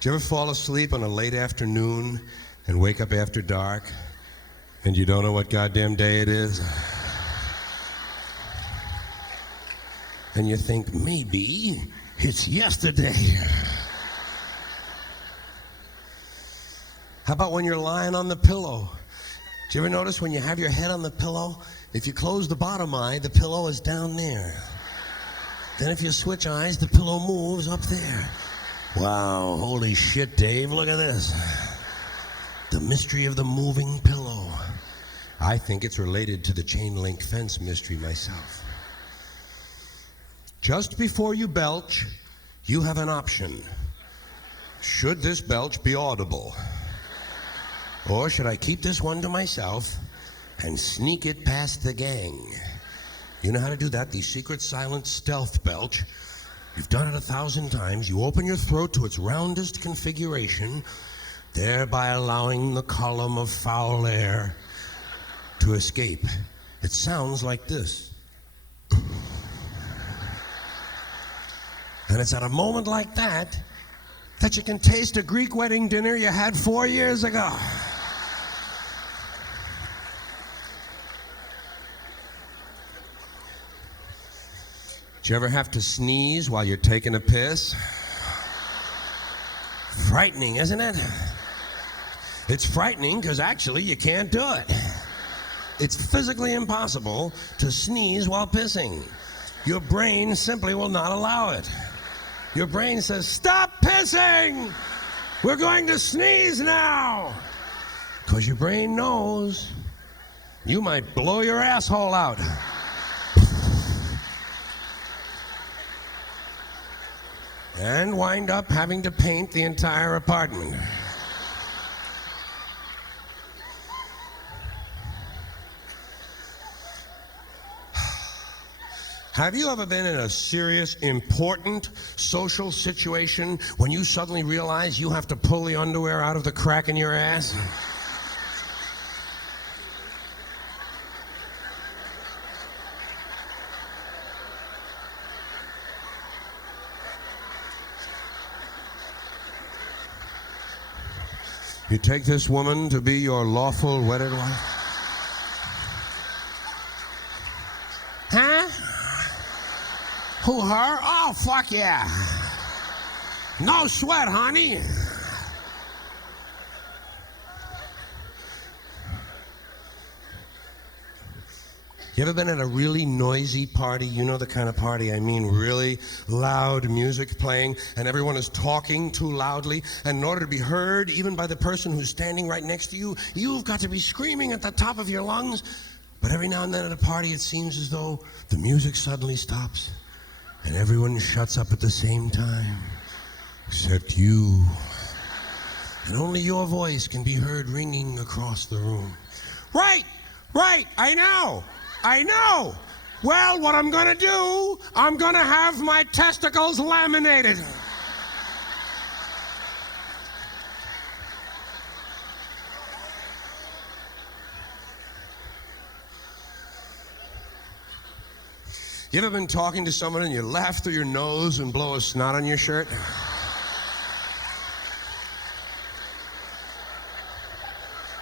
Do you ever fall asleep on a late afternoon and wake up after dark and you don't know what goddamn day it is? And you think, maybe it's yesterday. How about when you're lying on the pillow? Do you ever notice when you have your head on the pillow, if you close the bottom eye, the pillow is down there. Then if you switch eyes, the pillow moves up there. Wow, holy shit, Dave, look at this. The mystery of the moving pillow. I think it's related to the chain link fence mystery myself. Just before you belch, you have an option. Should this belch be audible? Or should I keep this one to myself and sneak it past the gang? You know how to do that, the secret, silent, stealth belch. You've done it 1,000 times. You open your throat to its roundest configuration, thereby allowing the column of foul air to escape. It sounds like this. And it's at a moment like that that you can taste a Greek wedding dinner you had 4 years ago. Do you ever have to sneeze while you're taking a piss? Frightening, isn't it? It's frightening because actually you can't do it. It's physically impossible to sneeze while pissing. Your brain simply will not allow it. Your brain says, stop pissing! We're going to sneeze now! Because your brain knows you might blow your asshole out. And wind up having to paint the entire apartment. Have you ever been in a serious, important social situation when you suddenly realize you have to pull the underwear out of the crack in your ass? You take this woman to be your lawful wedded wife? Huh? Who, her? Oh, fuck yeah. No sweat, honey. You ever been at a really noisy party? You know the kind of party I mean, really loud music playing, and everyone is talking too loudly, and in order to be heard, even by the person who's standing right next to you, you've got to be screaming at the top of your lungs. But every now and then at a party, it seems as though the music suddenly stops, and everyone shuts up at the same time, except you. And only your voice can be heard ringing across the room. Right, I know. Well, what I'm gonna do, I'm gonna have my testicles laminated. You ever been talking to someone and you laugh through your nose and blow a snot on your shirt?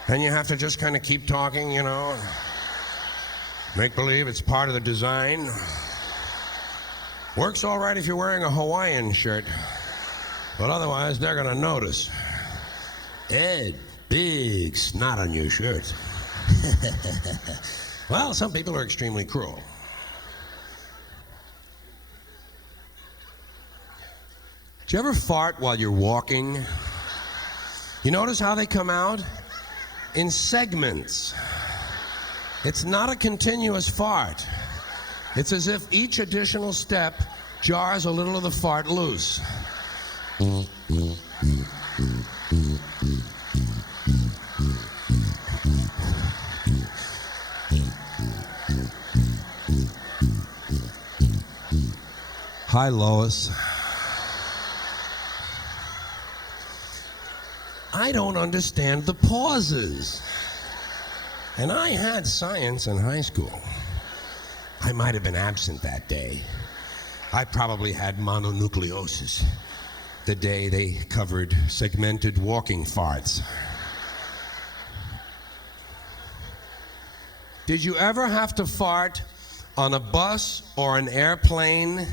And you have to just kind of keep talking, you know, make believe it's part of the design. Works all right if you're wearing a Hawaiian shirt, but otherwise they're gonna notice. Ed, big snot on your shirt. Well, some people are extremely cruel. Do you ever fart while you're walking? You notice how they come out? In segments. It's not a continuous fart. It's as if each additional step jars a little of the fart loose. Hi, Lois. I don't understand the pauses. And I had science in high school. I might have been absent that day. I probably had mononucleosis the day they covered segmented walking farts. Did you ever have to fart on a bus or an airplane,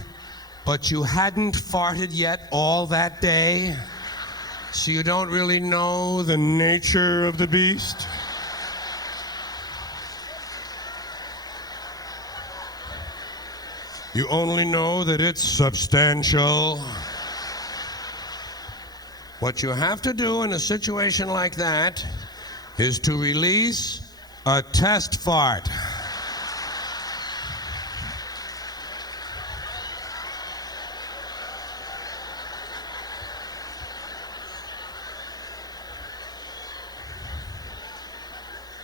but you hadn't farted yet all that day? So you don't really know the nature of the beast? You only know that it's substantial. What you have to do in a situation like that is to release a test fart.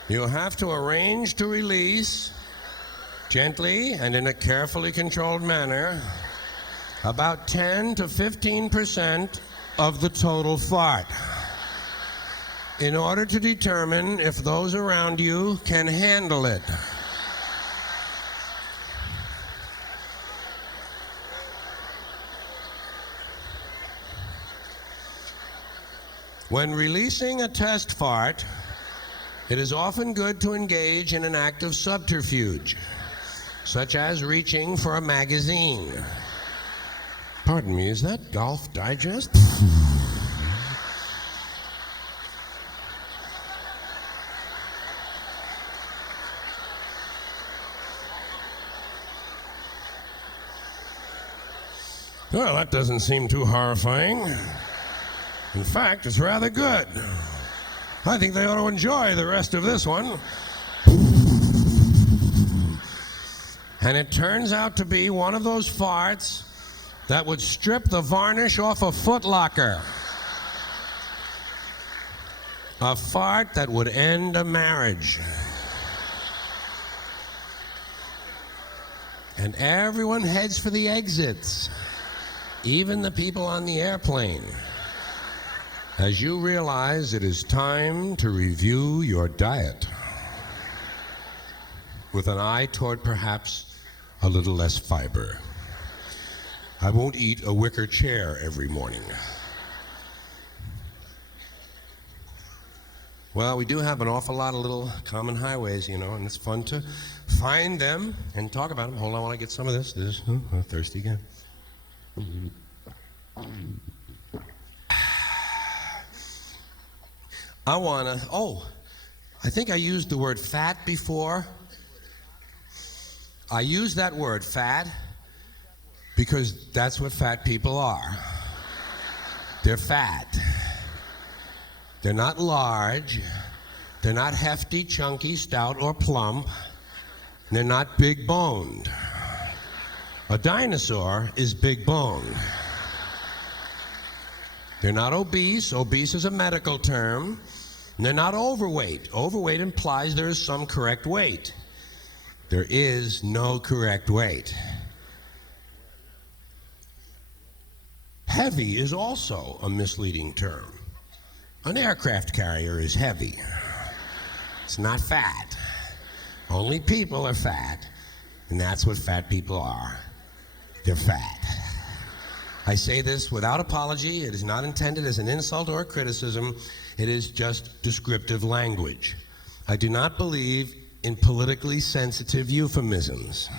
You have to arrange to release, gently and in a carefully controlled manner, about 10 to 15% of the total fart, in order to determine if those around you can handle it. When releasing a test fart, it is often good to engage in an act of subterfuge, such as reaching for a magazine. Pardon me, is that Golf Digest? Well, that doesn't seem too horrifying. In fact, it's rather good. I think they ought to enjoy the rest of this one. And it turns out to be one of those farts that would strip the varnish off a footlocker. A fart that would end a marriage. And everyone heads for the exits, even the people on the airplane, as you realize it is time to review your diet, with an eye toward perhaps a little less fiber. I won't eat a wicker chair every morning. Well, we do have an awful lot of little common highways, you know, and it's fun to find them and talk about them. Hold on while I get some of this. I'm thirsty again. I think I used the word fat before. I use that word, fat, because that's what fat people are. They're fat. They're not large. They're not hefty, chunky, stout, or plump. They're not big boned. A dinosaur is big boned. They're not obese. Obese is a medical term. And they're not overweight. Overweight implies there is some correct weight. There is no correct weight. Heavy is also a misleading term. An aircraft carrier is heavy. It's not fat. Only people are fat. And that's what fat people are. They're fat. I say this without apology. It is not intended as an insult or a criticism. It is just descriptive language. I do not believe in politically sensitive euphemisms.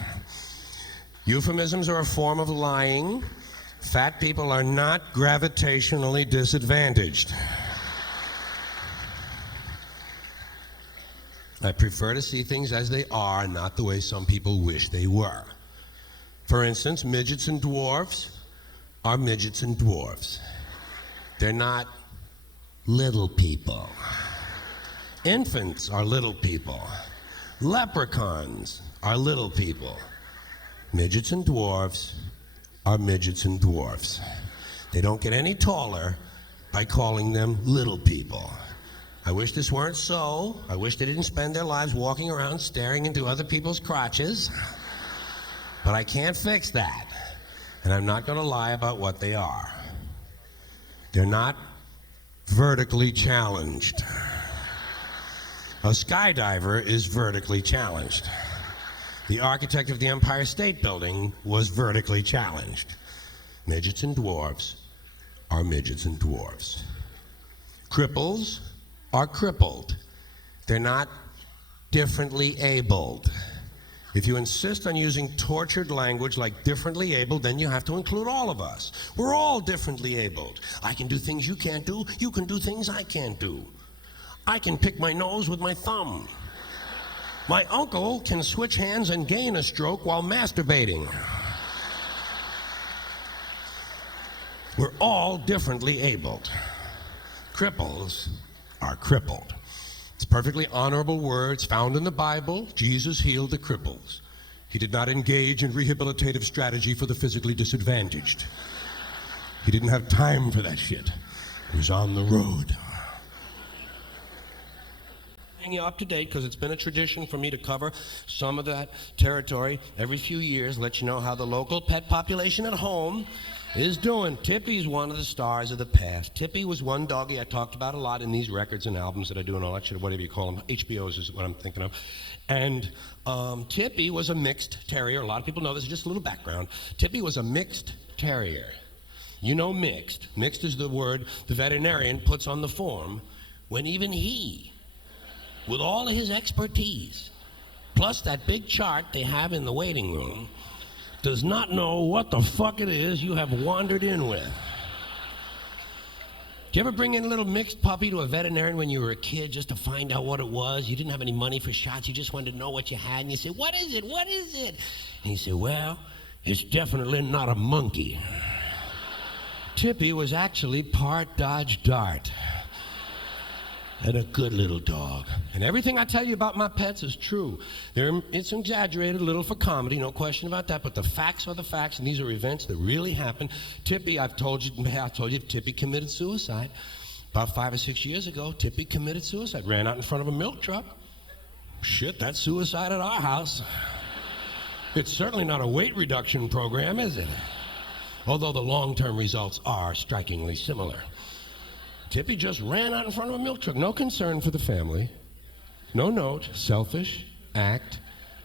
Euphemisms are a form of lying. Fat people are not gravitationally disadvantaged. I prefer to see things as they are, not the way some people wish they were. For instance, midgets and dwarfs are midgets and dwarfs. They're not little people. Infants are little people. Leprechauns are little people. Midgets and dwarfs are midgets and dwarfs. They don't get any taller by calling them little people. I wish this weren't so. I wish they didn't spend their lives walking around staring into other people's crotches. But I can't fix that. And I'm not going to lie about what they are. They're not vertically challenged. A skydiver is vertically challenged. The architect of the Empire State Building was vertically challenged. Midgets and dwarfs are midgets and dwarfs. Cripples are crippled. They're not differently abled. If you insist on using tortured language like differently abled, then you have to include all of us. We're all differently abled. I can do things you can't do. You can do things I can't do. I can pick my nose with my thumb. My uncle can switch hands and gain a stroke while masturbating. We're all differently abled. Cripples are crippled. It's perfectly honorable words found in the Bible. Jesus healed the cripples. He did not engage in rehabilitative strategy for the physically disadvantaged. He didn't have time for that shit. He was on the road. You up to date because it's been a tradition for me to cover some of that territory every few years, let you know how the local pet population at home is doing. Tippy's one of the stars of the past. Tippy was one doggy I talked about a lot in these records and albums that I do and all that shit, whatever you call them. HBOs is what I'm thinking of. And Tippy was a mixed terrier. A lot of people know this, just a little background. Tippy was a mixed terrier. You know mixed. Mixed is the word the veterinarian puts on the form when even he, with all of his expertise, plus that big chart they have in the waiting room, does not know what the fuck it is you have wandered in with. Did you ever bring in a little mixed puppy to a veterinarian when you were a kid just to find out what it was? You didn't have any money for shots, you just wanted to know what you had, and you say, what is it, what is it? And you say, well, it's definitely not a monkey. Tippy was actually part Dodge Dart. And a good little dog. And everything I tell you about my pets is true. It's exaggerated a little for comedy, no question about that, but the facts are the facts, and these are events that really happened. Tippy, I've told you, Tippy committed suicide. About 5 or 6 years ago, Tippy committed suicide, ran out in front of a milk truck. Shit, that's suicide at our house. It's certainly not a weight reduction program, is it? Although the long-term results are strikingly similar. Tippy just ran out in front of a milk truck. No concern for the family. No note. Selfish act.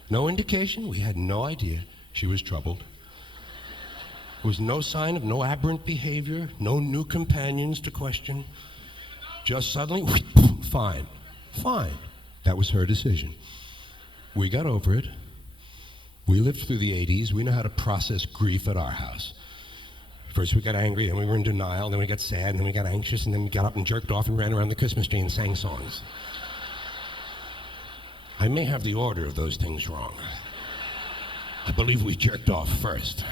No indication. We had no idea she was troubled. There was no sign of no aberrant behavior. No new companions to question. Just suddenly, fine. Fine. That was her decision. We got over it. We lived through the 80s. We know how to process grief at our house. First we got angry, and we were in denial, then we got sad, and then we got anxious, and then we got up and jerked off and ran around the Christmas tree and sang songs. I may have the order of those things wrong. I believe we jerked off first.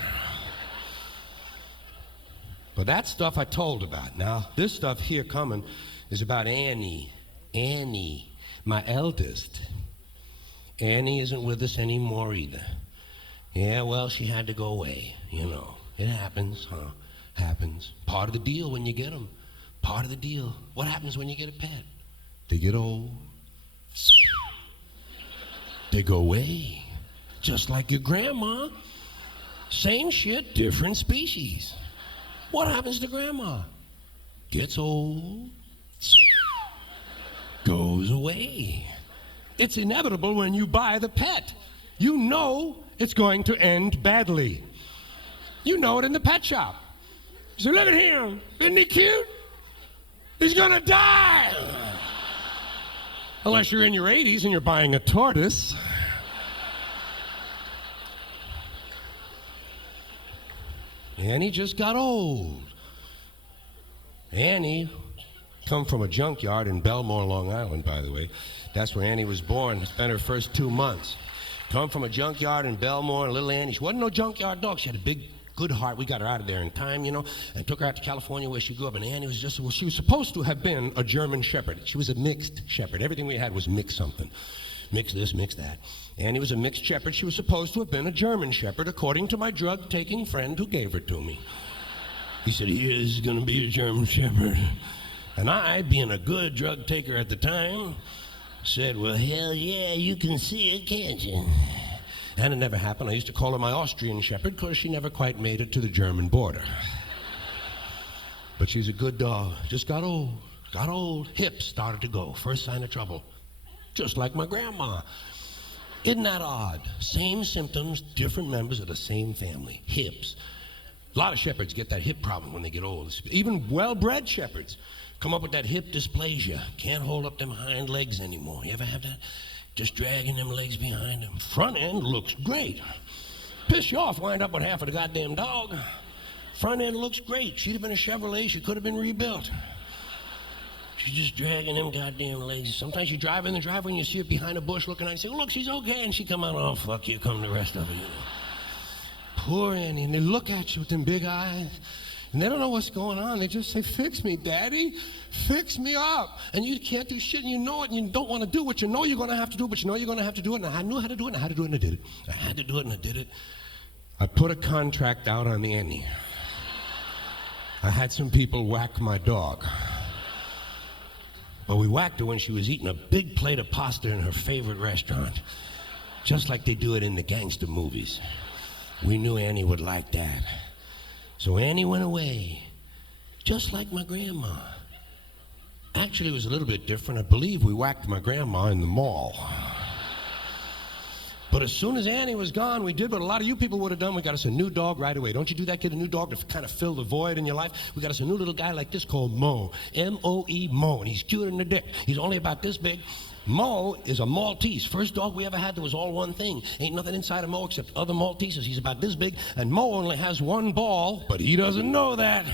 But that stuff I told about. Now, this stuff here coming is about Annie. Annie, my eldest. Annie isn't with us anymore either. Yeah, well, she had to go away, you know. It happens, huh? Happens. Part of the deal when you get them. Part of the deal. What happens when you get a pet? They get old. They go away. Just like your grandma. Same shit, different species. What happens to grandma? Gets old. Goes away. It's inevitable when you buy the pet. You know it's going to end badly. You know it in the pet shop. You say, look at him, isn't he cute? He's gonna die. Unless you're in your 80s and you're buying a tortoise. Annie just got old. Annie come from a junkyard in Belmore, Long Island, by the way. That's where Annie was born. Spent her first 2 months. Come from a junkyard in Belmore, little Annie. She wasn't no junkyard dog. She had a big, good heart. We got her out of there in time, you know, and took her out to California where she grew up. And Annie was just, well, she was supposed to have been a German Shepherd. She was a mixed Shepherd. Everything we had was mixed something. Mix this, mix that. Annie was a mixed Shepherd. She was supposed to have been a German Shepherd, according to my drug-taking friend who gave her to me. He said, here, this is going to be a German Shepherd. And I, being a good drug taker at the time, said, well, hell yeah, you can see it, can't you? And it never happened. I used to call her my Austrian Shepherd because she never quite made it to the German border. But she's a good dog. Just got old. Hips started to go. First sign of trouble. Just like my grandma. Isn't that odd? Same symptoms, different members of the same family. Hips. A lot of shepherds get that hip problem when they get old. Even well-bred shepherds come up with that hip dysplasia. Can't hold up them hind legs anymore. You ever have that? Just dragging them legs behind them. Front end looks great. Piss you off, wind up with half of the goddamn dog. Front end looks great. She'd have been a Chevrolet. She could have been rebuilt. She's just dragging them goddamn legs. Sometimes you drive in the driveway and you see her behind a bush looking at you and say, oh, look, she's okay. And she come out, oh, fuck you, come the rest of it. You know. Poor Annie. And they look at you with them big eyes. And they don't know what's going on. They just say, fix me, Daddy. Fix me up. And you can't do shit, and you know it, and you don't want to do what you know you're going to have to do, but you know you're going to have to do it. And I knew how to do it, and I had to do it, and I did it. I had to do it, and I did it. I put a contract out on the Annie. I had some people whack my dog. But we whacked her when she was eating a big plate of pasta in her favorite restaurant, just like they do it in the gangster movies. We knew Annie would like that. So Annie went away, just like my grandma. Actually, it was a little bit different. I believe we whacked my grandma in the mall. But as soon as Annie was gone, we did what a lot of you people would have done. We got us a new dog right away. Don't you do that? Get a new dog to kind of fill the void in your life. We got us a new little guy like this called Mo. M-O-E, Mo. And he's cuter than a dick. He's only about this big. Mo is a Maltese. First dog we ever had that was all one thing. Ain't nothing inside of Mo except other Malteses. He's about this big. And Mo only has one ball, but he doesn't know that.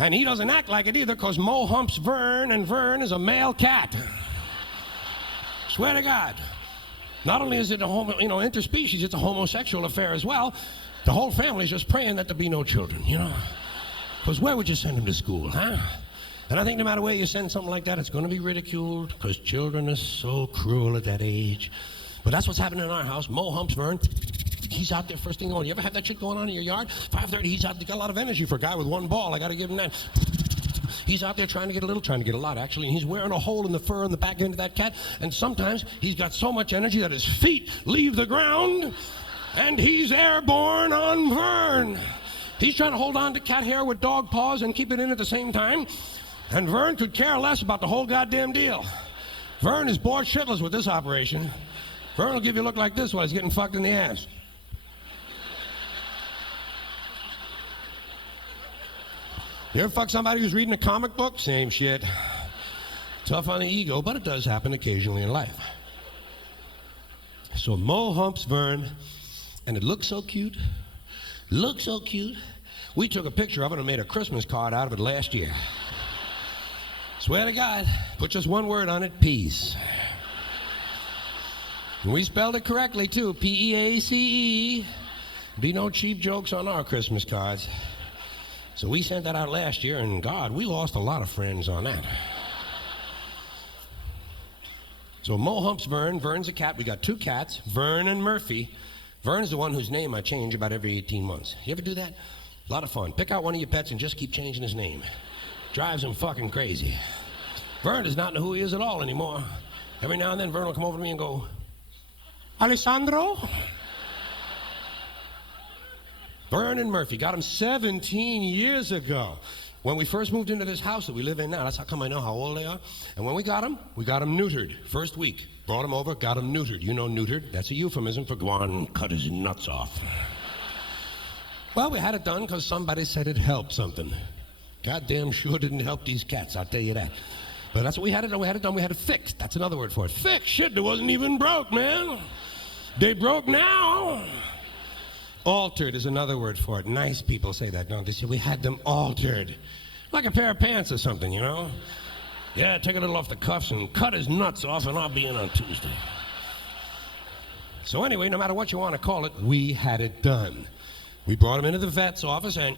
And he doesn't act like it either because Mo humps Vern, and Vern is a male cat. Swear to God. Not only is it a interspecies, it's a homosexual affair as well. The whole family's just praying that there be no children, you know. Because where would you send them to school, huh? And I think no matter where you send something like that, it's going to be ridiculed because children are so cruel at that age. But that's what's happening in our house. Mo humps Vern. He's out there first thing in the morning. You ever have that shit going on in your yard? 5:30, he's out. He's got a lot of energy for a guy with one ball. I got to give him that. He's out there trying to get a lot, actually. And he's wearing a hole in the fur on the back end of that cat. And sometimes he's got so much energy that his feet leave the ground and he's airborne on Vern. He's trying to hold on to cat hair with dog paws and keep it in at the same time. And Vern could care less about the whole goddamn deal. Vern is bored shitless with this operation. Vern will give you a look like this while he's getting fucked in the ass. You ever fuck somebody who's reading a comic book? Same shit. Tough on the ego, but it does happen occasionally in life. So Mo humps Vern, and it looks so cute. Looks so cute. We took a picture of it and made a Christmas card out of it last year. Swear to God, put just one word on it, peace. And we spelled it correctly too, P-E-A-C-E. Be no cheap jokes on our Christmas cards. So we sent that out last year, and God, we lost a lot of friends on that. So Mo humps Vern. Vern's a cat. We got two cats, Vern and Murphy. Vern's the one whose name I change about every 18 months. You ever do that? A lot of fun. Pick out one of your pets and just keep changing his name. Drives him fucking crazy. Vern does not know who he is at all anymore. Every now and then, Vern will come over to me and go, Alessandro? Vern and Murphy, got him 17 years ago. When we first moved into this house that we live in now, that's how come I know how old they are. And when we got them neutered, first week. Brought him over, got him neutered. You know neutered? That's a euphemism for go on and cut his nuts off. Well, we had it done because somebody said it helped something. Goddamn sure didn't help these cats, I'll tell you that. But that's what we had it done. We had it done. We had it fixed. That's another word for it. Fixed? Shit, it wasn't even broke, man. They broke now. Altered is another word for it. Nice people say that, don't they? Say we had them altered. Like a pair of pants or something, you know? Yeah, take a little off the cuffs and cut his nuts off and I'll be in on Tuesday. So anyway, no matter what you want to call it, we had it done. We brought him into the vet's office and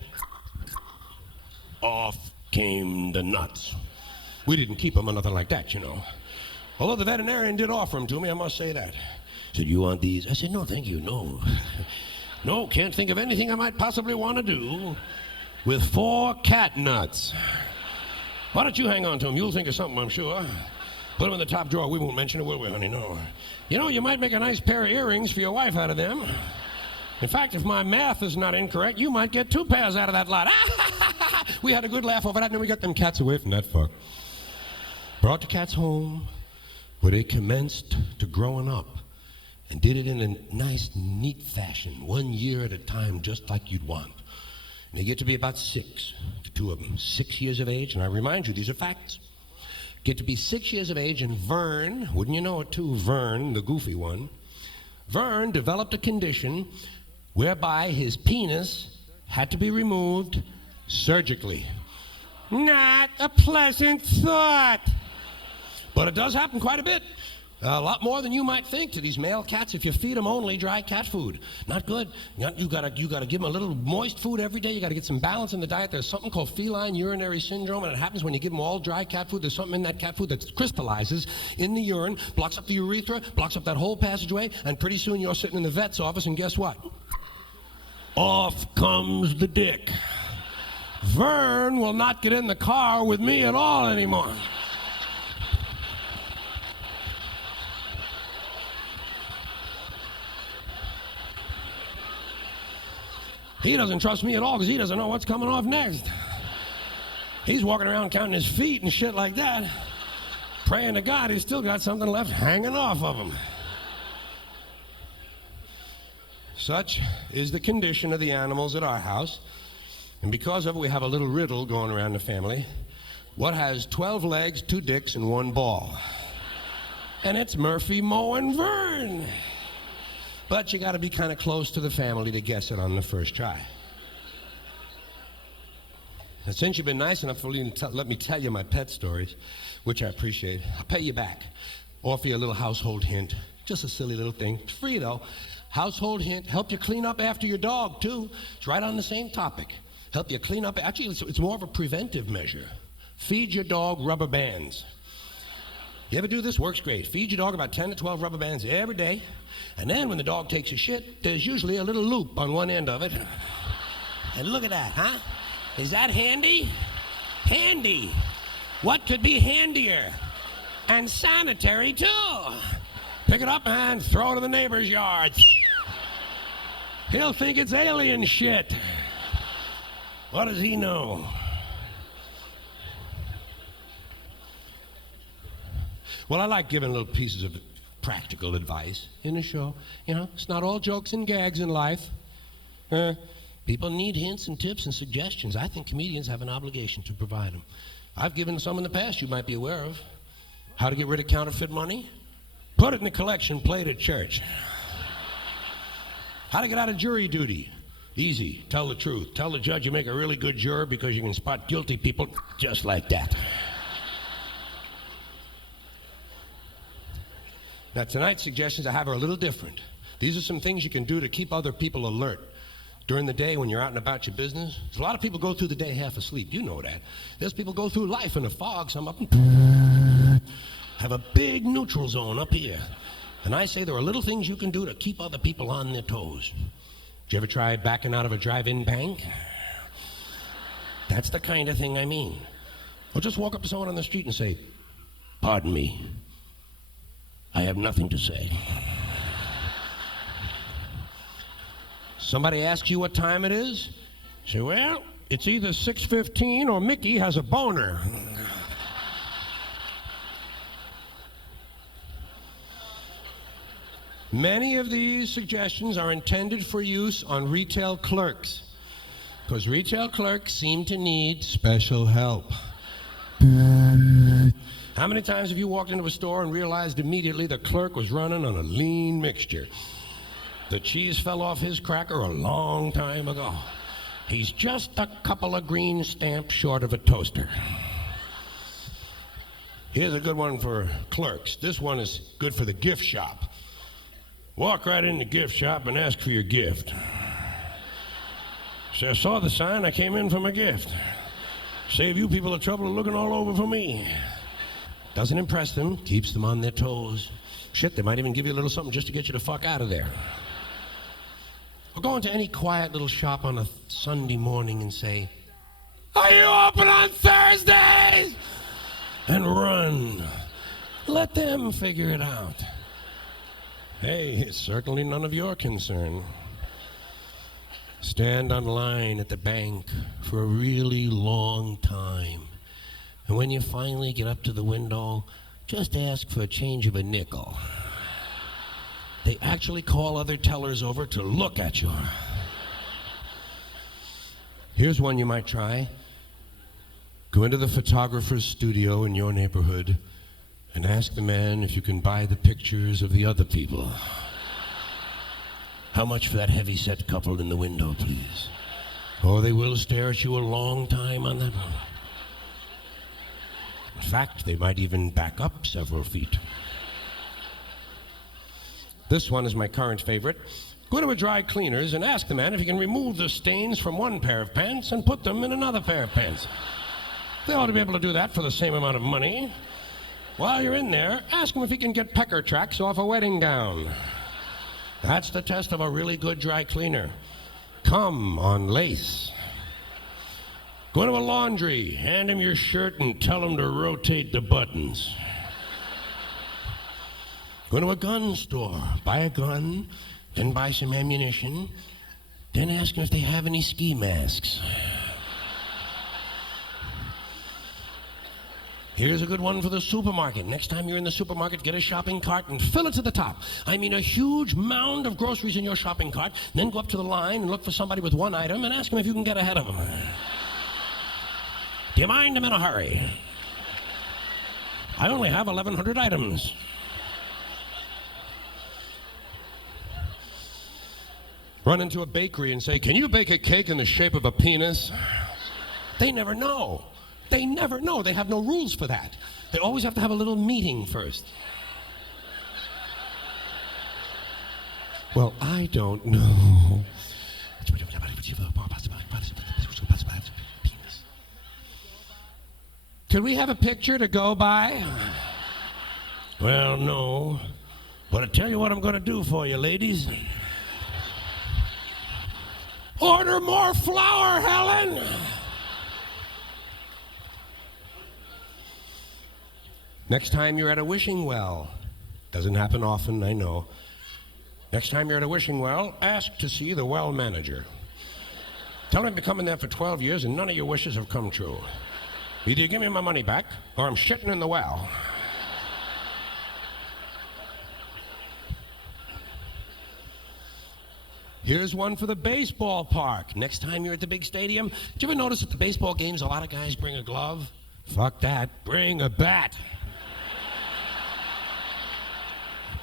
off came the nuts. We didn't keep him or nothing like that, you know. Although the veterinarian did offer them to me, I must say that. He said, you want these? I said, no, thank you, no. No, can't think of anything I might possibly want to do with 4 cat nuts. Why don't you hang on to them? You'll think of something, I'm sure. Put them in the top drawer. We won't mention it, will we, honey? No. You know, you might make a nice pair of earrings for your wife out of them. In fact, if my math is not incorrect, you might get 2 pairs out of that lot. We had a good laugh over that, and then we got them cats away from that fuck. Brought the cats home, where they commenced to growing up, and did it in a nice, neat fashion, 1 year at a time, just like you'd want. And they get to be about 6, the 2 of them, 6 years of age, and I remind you, these are facts. Get to be 6 years of age, and Vern, wouldn't you know it too, Vern, the goofy one, Vern developed a condition whereby his penis had to be removed surgically. Not a pleasant thought. But it does happen quite a bit. A lot more than you might think to these male cats if you feed them only dry cat food. Not good. You gotta give them a little moist food every day. You gotta get some balance in the diet. There's something called feline urinary syndrome, and it happens when you give them all dry cat food. There's something in that cat food that crystallizes in the urine, blocks up the urethra, blocks up that whole passageway, and pretty soon you're sitting in the vet's office, and guess what? Off comes the dick. Vern will not get in the car with me at all anymore. He doesn't trust me at all because he doesn't know what's coming off next. He's walking around counting his feet and shit like that, praying to God he's still got something left hanging off of him. Such is the condition of the animals at our house, and because of it, we have a little riddle going around the family. What has 12 legs, 2 dicks, and 1 ball? And it's Murphy, Moe, and Vern. But you got to be kind of close to the family to guess it on the first try. And since you've been nice enough to let me tell you my pet stories, which I appreciate, I'll pay you back. Offer you a little household hint. Just a silly little thing. It's free, though. Household hint. Help you clean up after your dog, too. It's right on the same topic. Help you clean up. Actually, it's more of a preventive measure. Feed your dog rubber bands. You ever do this? Works great. Feed your dog about 10 to 12 rubber bands every day. And then when the dog takes a shit, there's usually a little loop on one end of it. And look at that, huh? Is that handy? Handy. What could be handier? And sanitary, too. Pick it up and throw it in the neighbor's yard. He'll think it's alien shit. What does he know? Well, I like giving little pieces of practical advice in the show. You know, it's not all jokes and gags in life. People need hints and tips and suggestions. I think comedians have an obligation to provide them. I've given some in the past you might be aware of. How to get rid of counterfeit money? Put it in the collection, play it at church. How to get out of jury duty? Easy, tell the truth. Tell the judge you make a really good juror because you can spot guilty people just like that. Now, tonight's suggestions I have are a little different. These are some things you can do to keep other people alert during the day when you're out and about your business. A lot of people go through the day half asleep. You know that. There's people go through life in a fog. Some of them have a big neutral zone up here. And I say there are little things you can do to keep other people on their toes. Did you ever try backing out of a drive-in bank? That's the kind of thing I mean. Or just walk up to someone on the street and say, "Pardon me, I have nothing to say." Somebody asks you what time it is? Say, "Well, it's either 6:15 or Mickey has a boner." Many of these suggestions are intended for use on retail clerks, because retail clerks seem to need special help. How many times have you walked into a store and realized immediately the clerk was running on a lean mixture? The cheese fell off his cracker a long time ago. He's just a couple of green stamps short of a toaster. Here's a good one for clerks. This one is good for the gift shop. Walk right in the gift shop and ask for your gift. Say, I saw the sign, I came in for my gift. Save you people the trouble of looking all over for me. Doesn't impress them, keeps them on their toes. Shit, they might even give you a little something just to get you the fuck out of there. Or go into any quiet little shop on a Sunday morning and say, are you open on Thursdays? And run. Let them figure it out. Hey, it's certainly none of your concern. Stand on line at the bank for a really long time. And when you finally get up to the window, just ask for a change of a nickel. They actually call other tellers over to look at you. Here's one you might try. Go into the photographer's studio in your neighborhood and ask the man if you can buy the pictures of the other people. How much for that heavy-set couple in the window, please? Or they will stare at you a long time on that one. In fact, they might even back up several feet. This one is my current favorite. Go to a dry cleaner's and ask the man if he can remove the stains from one pair of pants and put them in another pair of pants. They ought to be able to do that for the same amount of money. While you're in there, ask him if he can get pecker tracks off a wedding gown. That's the test of a really good dry cleaner. Come on lace. Go to a laundry, hand him your shirt and tell him to rotate the buttons. Go to a gun store, buy a gun, then buy some ammunition, then ask them if they have any ski masks. Here's a good one for the supermarket. Next time you're in the supermarket, get a shopping cart and fill it to the top. I mean a huge mound of groceries in your shopping cart, then go up to the line and look for somebody with one item and ask them if you can get ahead of them. Do you mind? I'm in a hurry. I only have 1,100 items. Run into a bakery and say, can you bake a cake in the shape of a penis? They never know. They never know. They have no rules for that. They always have to have a little meeting first. Well, I don't know. Could we have a picture to go by? Well, no. But I tell you what I'm going to do for you, ladies. Order more flour, Helen! Next time you're at a wishing well, doesn't happen often, I know. Next time you're at a wishing well, ask to see the well manager. Tell him I've been coming there for 12 years and none of your wishes have come true. Either you give me my money back or I'm shitting in the well. Here's one for the baseball park. Next time you're at the big stadium, did you ever notice at the baseball games a lot of guys bring a glove? Fuck that, bring a bat.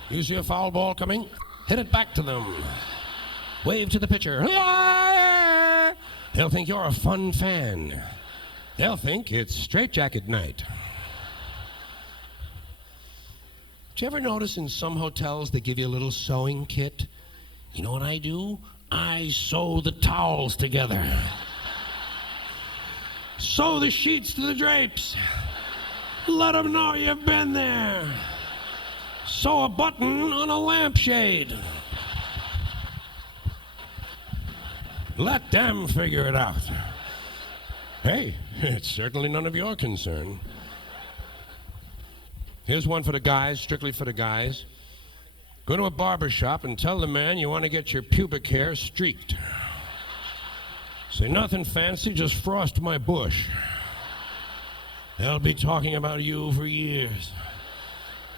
You see a foul ball coming? Hit it back to them. Wave to the pitcher. They'll think you're a fun fan. They'll think it's straitjacket night. Did you ever notice in some hotels they give you a little sewing kit? You know what I do? I sew the towels together. Sew the sheets to the drapes. Let them know you've been there. Sew a button on a lampshade. Let them figure it out. Hey, it's certainly none of your concern. Here's one for the guys, strictly for the guys. Go to a barber shop and tell the man you want to get your pubic hair streaked. Say nothing fancy, just frost my bush. They'll be talking about you for years.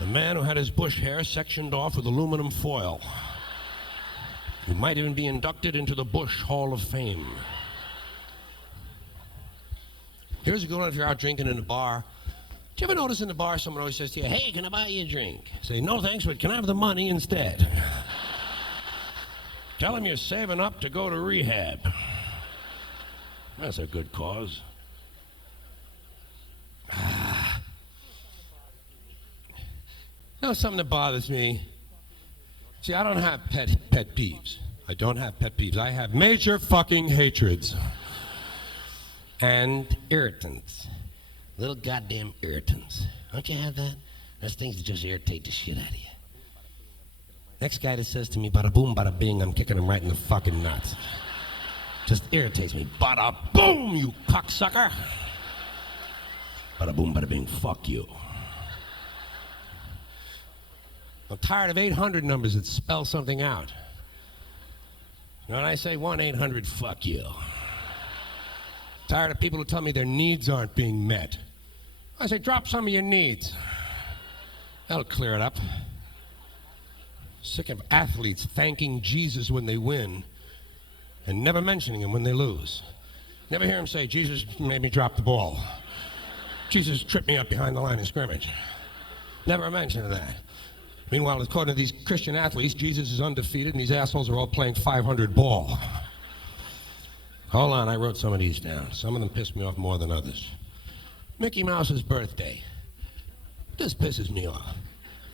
The man who had his bush hair sectioned off with aluminum foil. He might even be inducted into the Bush Hall of Fame. Here's a good one if you're out drinking in a bar. Do you ever notice in the bar someone always says to you, hey, can I buy you a drink? Say, no thanks, but can I have the money instead? Tell him you're saving up to go to rehab. That's a good cause. You know something that bothers me? See, I don't have pet peeves. I don't have pet peeves. I have major fucking hatreds. And irritants. Little goddamn irritants. Don't you have that? Those things that just irritate the shit out of you. Next guy that says to me, bada boom, bada bing, I'm kicking him right in the fucking nuts. Just irritates me. Bada boom, you cocksucker. Bada boom, bada bing, fuck you. I'm tired of 800 numbers that spell something out. You know, when I say 1-800, fuck you. Tired of people who tell me their needs aren't being met. I say, drop some of your needs. That'll clear it up. Sick of athletes thanking Jesus when they win and never mentioning him when they lose. Never hear him say, Jesus made me drop the ball. Jesus tripped me up behind the line of scrimmage. Never a mention of that. Meanwhile, according to these Christian athletes, Jesus is undefeated and these assholes are all playing 500 ball. Hold on, I wrote some of these down. Some of them pissed me off more than others. Mickey Mouse's birthday. This pisses me off.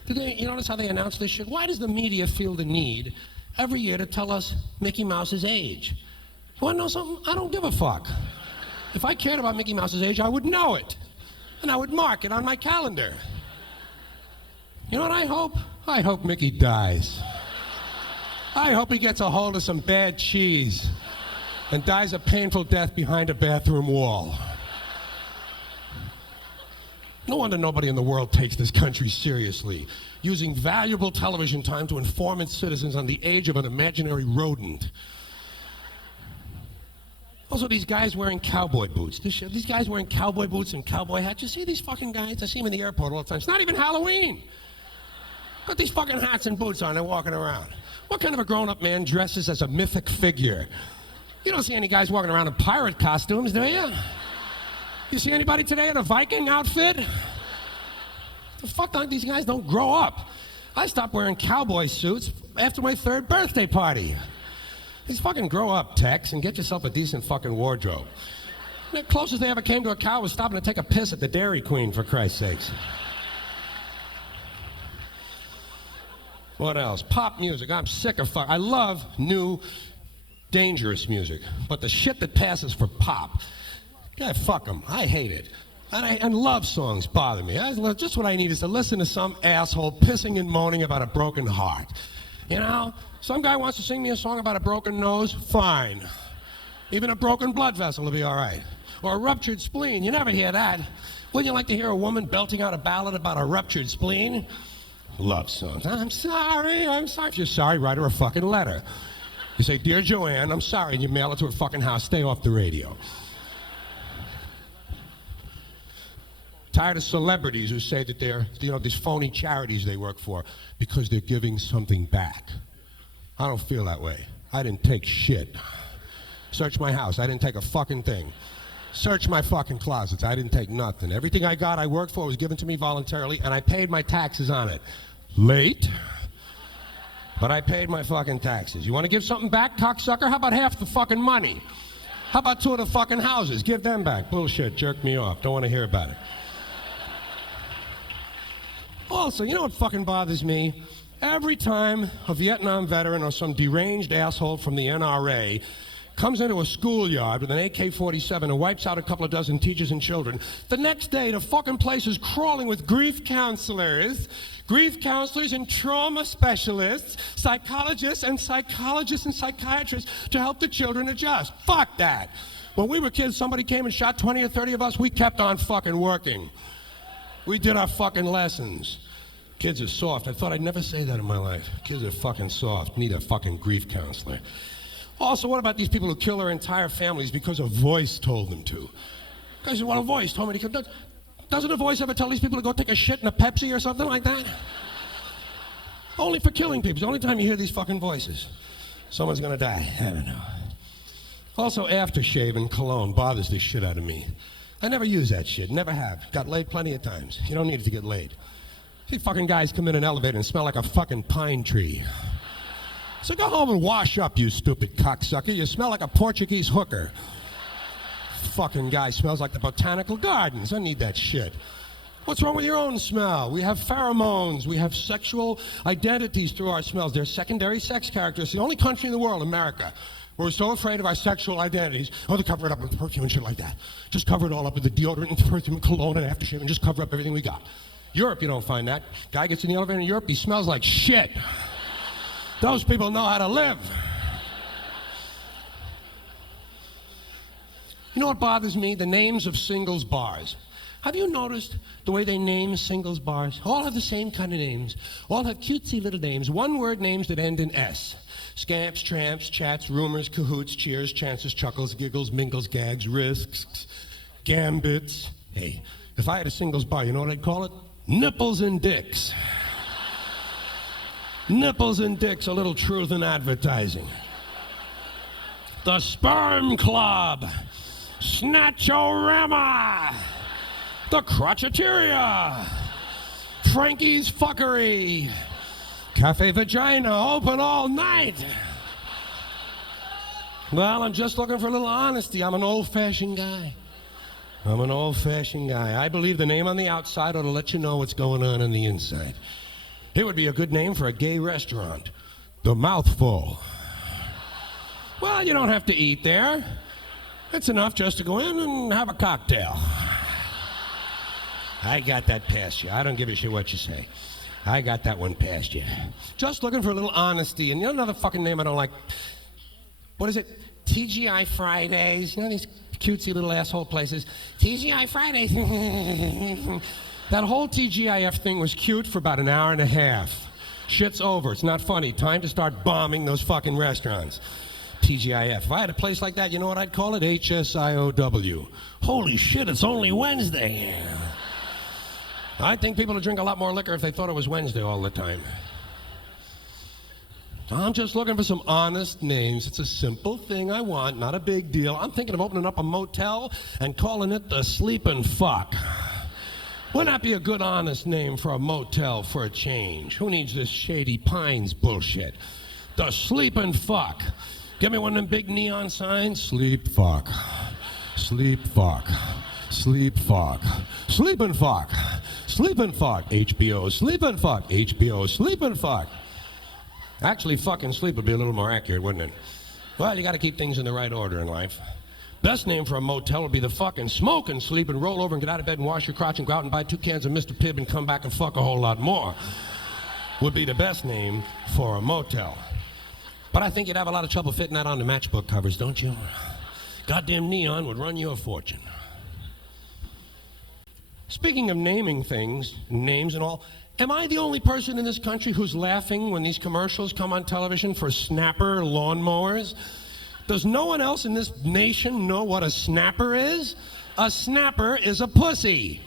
You notice how they announce this shit? Why does the media feel the need every year to tell us Mickey Mouse's age? You wanna know something? I don't give a fuck. If I cared about Mickey Mouse's age, I would know it. And I would mark it on my calendar. You know what I hope? I hope Mickey dies. I hope he gets a hold of some bad cheese and dies a painful death behind a bathroom wall. No wonder nobody in the world takes this country seriously, using valuable television time to inform its citizens on the age of an imaginary rodent. Also, these guys wearing cowboy boots. These guys wearing cowboy boots and cowboy hats. You see these fucking guys? I see them in the airport all the time. It's not even Halloween. Got these fucking hats and boots on, they're walking around. What kind of a grown-up man dresses as a mythic figure? You don't see any guys walking around in pirate costumes, do you? You see anybody today in a Viking outfit? The fuck, these guys don't grow up. I stopped wearing cowboy suits after my 3rd birthday party. These fucking grow up, Tex, and get yourself a decent fucking wardrobe. The closest they ever came to a cow was stopping to take a piss at the Dairy Queen, for Christ's sakes. What else? Pop music. I'm sick of I love new, dangerous music, but the shit that passes for pop, yeah, fuck them. I hate it. And love songs bother me. Just what I need is to listen to some asshole pissing and moaning about a broken heart. You know, some guy wants to sing me a song about a broken nose, fine. Even a broken blood vessel will be all right. Or a ruptured spleen, you never hear that. Wouldn't you like to hear a woman belting out a ballad about a ruptured spleen? Love songs. I'm sorry. If you're sorry, write her a fucking letter. You say, Dear Joanne, I'm sorry, and you mail it to her fucking house. Stay off the radio. Tired of celebrities who say that they're, these phony charities they work for because they're giving something back. I don't feel that way. I didn't take shit. Search my house. I didn't take a fucking thing. Search my fucking closets. I didn't take nothing. Everything I got, I worked for, was given to me voluntarily, and I paid my taxes on it. Late, but I paid my fucking taxes. You want to give something back, cocksucker? How about half the fucking money? How about 2 of the fucking houses? Give them back. Bullshit, jerk me off. Don't want to hear about it. Also, you know what fucking bothers me? Every time a Vietnam veteran or some deranged asshole from the NRA comes into a schoolyard with an AK-47 and wipes out a couple of dozen teachers and children, the next day the fucking place is crawling with grief counselors and trauma specialists, psychologists and psychiatrists to help the children adjust. Fuck that. When we were kids, somebody came and shot 20 or 30 of us, we kept on fucking working. We did our fucking lessons. Kids are soft. I thought I'd never say that in my life. Kids are fucking soft, need a fucking grief counselor. Also, what about these people who kill their entire families because a voice told them to? Guys said, well, a voice told me to kill. Doesn't a voice ever tell these people to go take a shit in a Pepsi or something like that? Only for killing people. It's the only time you hear these fucking voices. Someone's gonna die. I don't know. Also, aftershave and cologne bothers the shit out of me. I never use that shit. Never have. Got laid plenty of times. You don't need it to get laid. See fucking guys come in an elevator and smell like a fucking pine tree. So go home and wash up, you stupid cocksucker. You smell like a Portuguese hooker. Fucking guy smells like the botanical gardens. I need that shit. What's wrong with your own smell? We have pheromones. We have sexual identities through our smells. They're secondary sex characters. The only country in the world, America, we're so afraid of our sexual identities. Oh, they cover it up with perfume and shit like that. Just cover it all up with the deodorant and perfume and cologne and aftershave and just cover up everything we got. Europe, you don't find that. Guy gets in the elevator in Europe, he smells like shit. Those people know how to live. You know what bothers me? The names of singles bars. Have you noticed the way they name singles bars? All have the same kind of names. All have cutesy little names, one-word names that end in S. Scamps, tramps, chats, rumors, cahoots, cheers, chances, chuckles, giggles, mingles, gags, risks, gambits. Hey, if I had a singles bar, you know what I'd call it? Nipples and dicks. Nipples and dicks, a little truth in advertising. The Sperm Club. Snatchorama. The Crotcheteria. Frankie's Fuckery. Cafe Vagina, open all night. Well, I'm just looking for a little honesty. I'm an old-fashioned guy. I believe the name on the outside ought to let you know what's going on the inside. It would be a good name for a gay restaurant. The Mouthful. Well, you don't have to eat there. It's enough just to go in and have a cocktail. I got that past you. I don't give a shit what you say. I got that one past you. Just looking for a little honesty. And you know another fucking name I don't like? What is it? TGI Fridays. You know these cutesy little asshole places? TGI Fridays. That whole TGIF thing was cute for about an hour and a half. Shit's over. It's not funny. Time to start bombing those fucking restaurants. TGIF. If I had a place like that, you know what I'd call it? HSIOW. Holy shit, it's only Wednesday. I think people would drink a lot more liquor if they thought it was Wednesday all the time. I'm just looking for some honest names. It's a simple thing I want, not a big deal. I'm thinking of opening up a motel and calling it the Sleepin' Fuck. Wouldn't that be a good, honest name for a motel for a change? Who needs this Shady Pines bullshit? The Sleepin' Fuck. Give me one of them big neon signs. Sleep fuck. Sleep fuck. Sleep fuck. Sleepin' fuck. Sleepin' fuck. HBO. Sleepin' fuck. HBO. Sleepin' fuck. Actually, fucking sleep would be a little more accurate, wouldn't it? Well, you gotta keep things in the right order in life. Best name for a motel would be the fucking Smoke and Sleep and roll over and get out of bed and wash your crotch and go out and buy 2 cans of Mr. Pibb and come back and fuck a whole lot more. Would be the best name for a motel. But I think you'd have a lot of trouble fitting that on the matchbook covers, don't you? Goddamn neon would run you a fortune. Speaking of naming things, names and all, am I the only person in this country who's laughing when these commercials come on television for snapper lawnmowers? Does no one else in this nation know what a snapper is? A snapper is a pussy.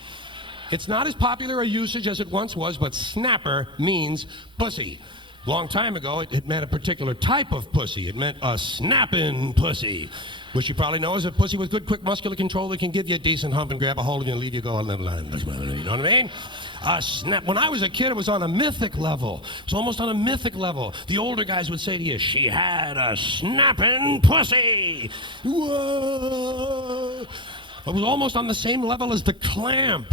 It's not as popular a usage as it once was, but snapper means pussy. Long time ago, it meant a particular type of pussy. It meant a snapping pussy, which you probably know is a pussy with good, quick, muscular control that can give you a decent hump and grab a hold of you and leave you go on the line. You know what I mean? A snap. When I was a kid, it was on a mythic level. It was almost on a mythic level. The older guys would say to you, she had a snapping pussy. Whoa. It was almost on the same level as the clamp.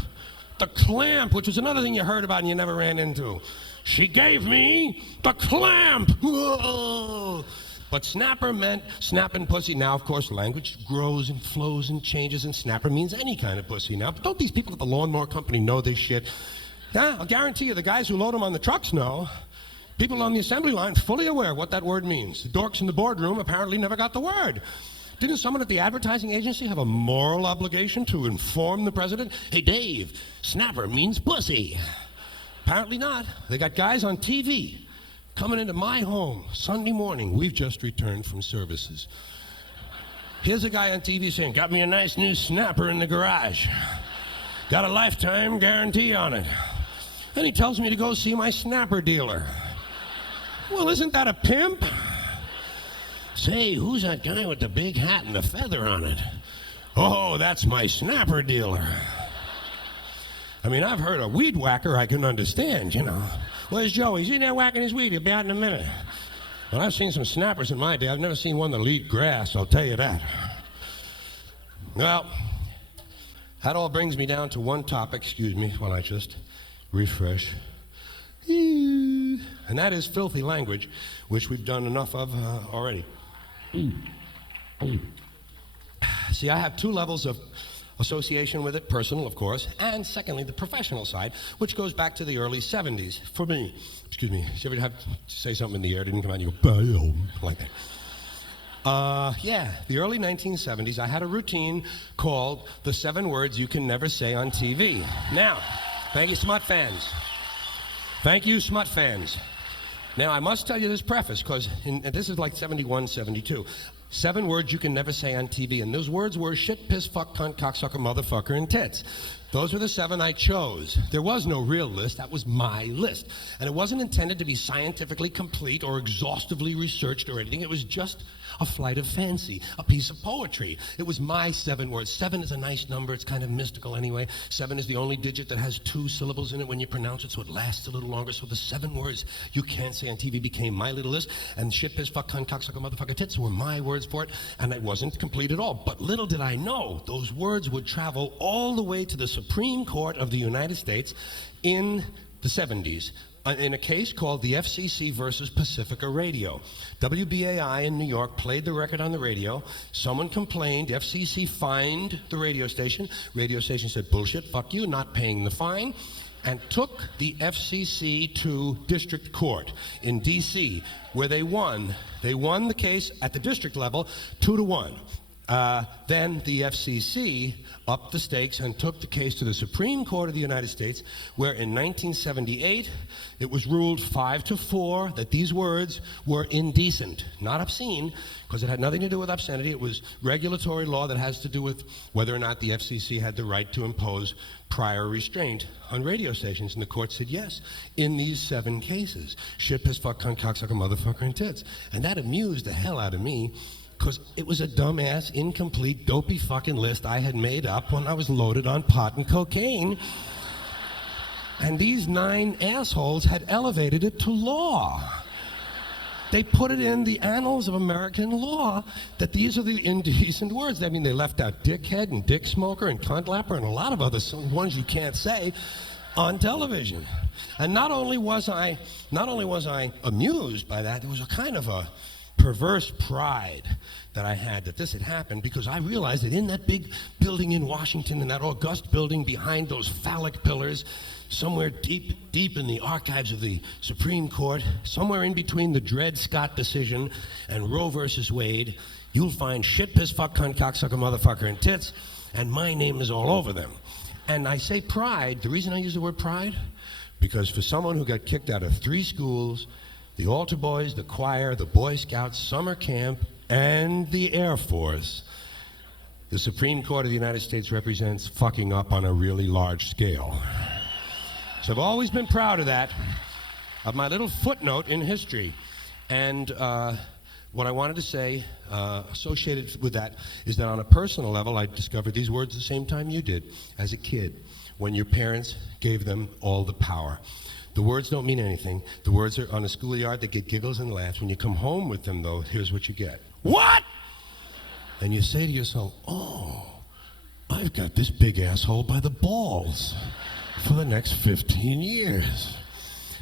The clamp, which was another thing you heard about and you never ran into. She gave me the clamp. Whoa. But snapper meant snapping pussy. Now, of course, language grows and flows and changes, and snapper means any kind of pussy now. But don't these people at the lawnmower company know this shit? Yeah, I'll guarantee you the guys who load them on the trucks know. People on the assembly line fully aware what that word means. The dorks in the boardroom apparently never got the word. Didn't someone at the advertising agency have a moral obligation to inform the president? Hey, Dave, snapper means pussy. Apparently not. They got guys on TV coming into my home Sunday morning. We've just returned from services. Here's a guy on TV saying, got me a nice new snapper in the garage. Got a lifetime guarantee on it. Then he tells me to go see my snapper dealer. Well, isn't that a pimp? Say, who's that guy with the big hat and the feather on it? Oh, that's my snapper dealer. I mean, I've heard a weed whacker I can understand, you know. Where's Joey? He's in there whacking his weed. He'll be out in a minute. Well, I've seen some snappers in my day. I've never seen one that'll eat grass, I'll tell you that. Well, that all brings me down to one topic. Excuse me while I just refresh. And that is filthy language, which we've done enough of already. See, I have two levels of association with it, personal, of course, and secondly, the professional side, which goes back to the early 70s. For me, excuse me, did you ever have to say something in the air, didn't come out, and you go, like that? Yeah, the early 1970s, I had a routine called the 7 words you can never say on TV. Now, thank you, smut fans. Thank you, smut fans. Now, I must tell you this preface, because this is like 71, 72. 7 words you can never say on TV, and those words were shit, piss, fuck, cunt, cocksucker, motherfucker, and tits. Those were the 7 I chose. There was no real list. That was my list. And it wasn't intended to be scientifically complete or exhaustively researched or anything. It was just a flight of fancy, a piece of poetry. It was my 7 words. 7 is a nice number. It's kind of mystical anyway. 7 is the only digit that has 2 syllables in it when you pronounce it, so it lasts a little longer. So the 7 words you can't say on TV became my little list. And shit, piss, fuck, cunt, cocksucker, motherfucker, tits were my words for it. And it wasn't complete at all. But little did I know, those words would travel all the way to the Supreme Court of the United States in the 70s. In a case called the FCC versus Pacifica Radio. WBAI in New York played the record on the radio. Someone complained. FCC fined the radio station. Radio station said, bullshit, fuck you, not paying the fine, and took the FCC to district court in D.C., where they won. They won the case at the district level 2-1. Then the FCC upped the stakes and took the case to the Supreme Court of the United States, where in 1978 it was ruled 5-4 that these words were indecent, not obscene, because it had nothing to do with obscenity. It was regulatory law that has to do with whether or not the FCC had the right to impose prior restraint on radio stations. And the court said yes, in these 7 cases. Shit, piss, fuck, cunt, cocksucker, motherfucker, and tits. And that amused the hell out of me, because it was a dumbass, incomplete, dopey fucking list I had made up when I was loaded on pot and cocaine. And these 9 assholes had elevated it to law. They put it in the annals of American law that these are the indecent words. I mean, they left out dickhead and dick smoker and cunt lapper and a lot of other ones you can't say on television. And not only was I amused by that, there was a kind of a perverse pride that I had that this had happened, because I realized that in that big building in Washington, in that august building behind those phallic pillars, somewhere deep, deep in the archives of the Supreme Court, somewhere in between the Dred Scott decision and Roe versus Wade, you'll find shit, piss, fuck, cunt, cocksucker, motherfucker, and tits, and my name is all over them. And I say pride, the reason I use the word pride, because for someone who got kicked out of 3 schools, the altar boys, the choir, the Boy Scouts, summer camp, and the Air Force, the Supreme Court of the United States represents fucking up on a really large scale. So I've always been proud of that, of my little footnote in history. And what I wanted to say associated with that is that on a personal level, I discovered these words the same time you did as a kid, when your parents gave them all the power. The words don't mean anything. The words are on a schoolyard, they get giggles and laughs. When you come home with them, though, here's what you get. What? And you say to yourself, oh, I've got this big asshole by the balls for the next 15 years.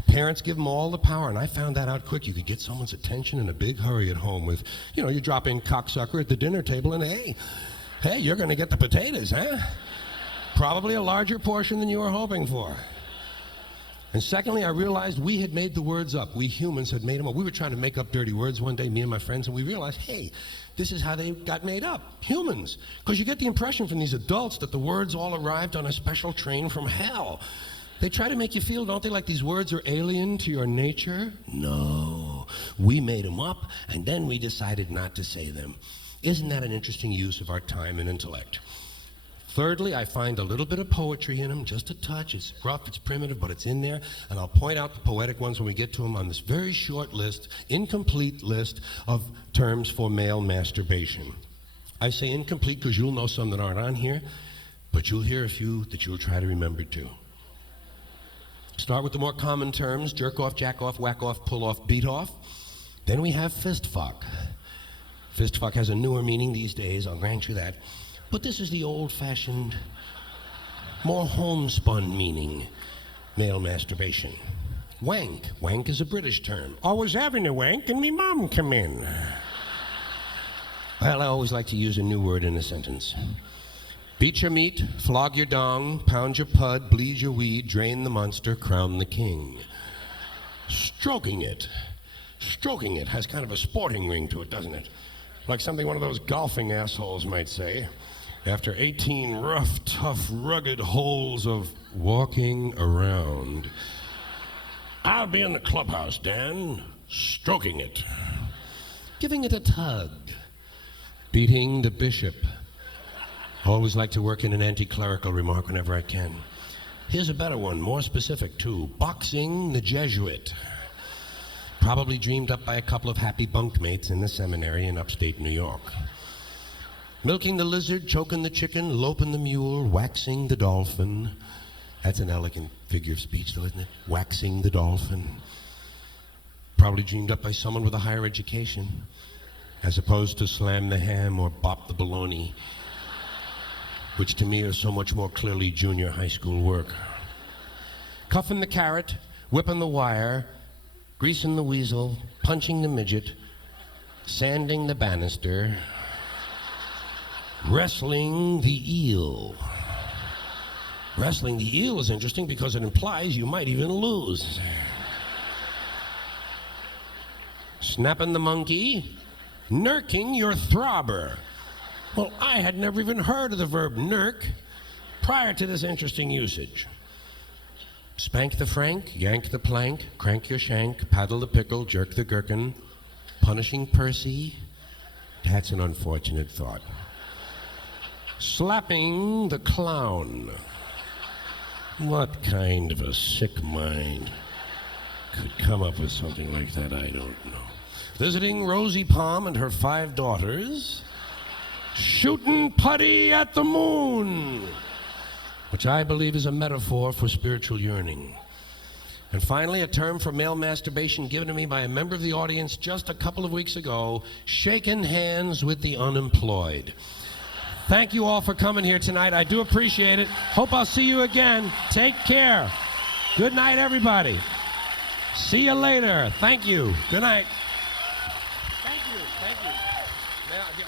Parents give them all the power, and I found that out quick. You could get someone's attention in a big hurry at home with, you drop in cocksucker at the dinner table, and hey, you're going to get the potatoes, huh? Probably a larger portion than you were hoping for. And secondly, I realized we had made the words up. We humans had made them up. We were trying to make up dirty words one day, me and my friends, and we realized, hey, this is how they got made up, humans. Because you get the impression from these adults that the words all arrived on a special train from hell. They try to make you feel, don't they, like these words are alien to your nature? No, we made them up, and then we decided not to say them. Isn't that an interesting use of our time and intellect? Thirdly, I find a little bit of poetry in them, just a touch. It's rough, it's primitive, but it's in there. And I'll point out the poetic ones when we get to them on this very short list, incomplete list of terms for male masturbation. I say incomplete because you'll know some that aren't on here, but you'll hear a few that you'll try to remember too. Start with the more common terms: jerk off, jack off, whack off, pull off, beat off. Then we have fist fuck. Fist fuck has a newer meaning these days, I'll grant you that. But this is the old-fashioned, more homespun meaning, male masturbation. Wank. Wank is a British term. Always having a wank and me mom come in. Well, I always like to use a new word in a sentence. Beat your meat, flog your dong, pound your pud, bleed your weed, drain the monster, crown the king. Stroking it. Stroking it has kind of a sporting ring to it, doesn't it? Like something one of those golfing assholes might say. After 18 rough, tough, rugged holes of walking around, I'll be in the clubhouse, Dan, stroking it. Giving it a tug. Beating the bishop. Always like to work in an anti-clerical remark whenever I can. Here's a better one, more specific too. Boxing the Jesuit. Probably dreamed up by a couple of happy bunkmates in the seminary in upstate New York. Milking the lizard, choking the chicken, loping the mule, waxing the dolphin. That's an elegant figure of speech, though, isn't it? Waxing the dolphin. Probably dreamed up by someone with a higher education, as opposed to slam the ham or bop the bologna, which to me are so much more clearly junior high school work. Cuffing the carrot, whipping the wire, greasing the weasel, punching the midget, sanding the banister, wrestling the eel. Wrestling the eel is interesting because it implies you might even lose. Snapping the monkey, nurking your throbber. Well, I had never even heard of the verb nurk prior to this interesting usage. Spank the frank, yank the plank, crank your shank, paddle the pickle, jerk the gherkin, punishing Percy. That's an unfortunate thought. Slapping the clown. What kind of a sick mind could come up with something like that? I don't know. Visiting Rosie Palm and her 5 daughters. Shooting putty at the moon, which I believe is a metaphor for spiritual yearning. And finally, a term for male masturbation given to me by a member of the audience just a couple of weeks ago: shaking hands with the unemployed. Thank you all for coming here tonight. I do appreciate it. Hope I'll see you again. Take care. Good night, everybody. See you later. Thank you. Good night. Thank you. Thank you.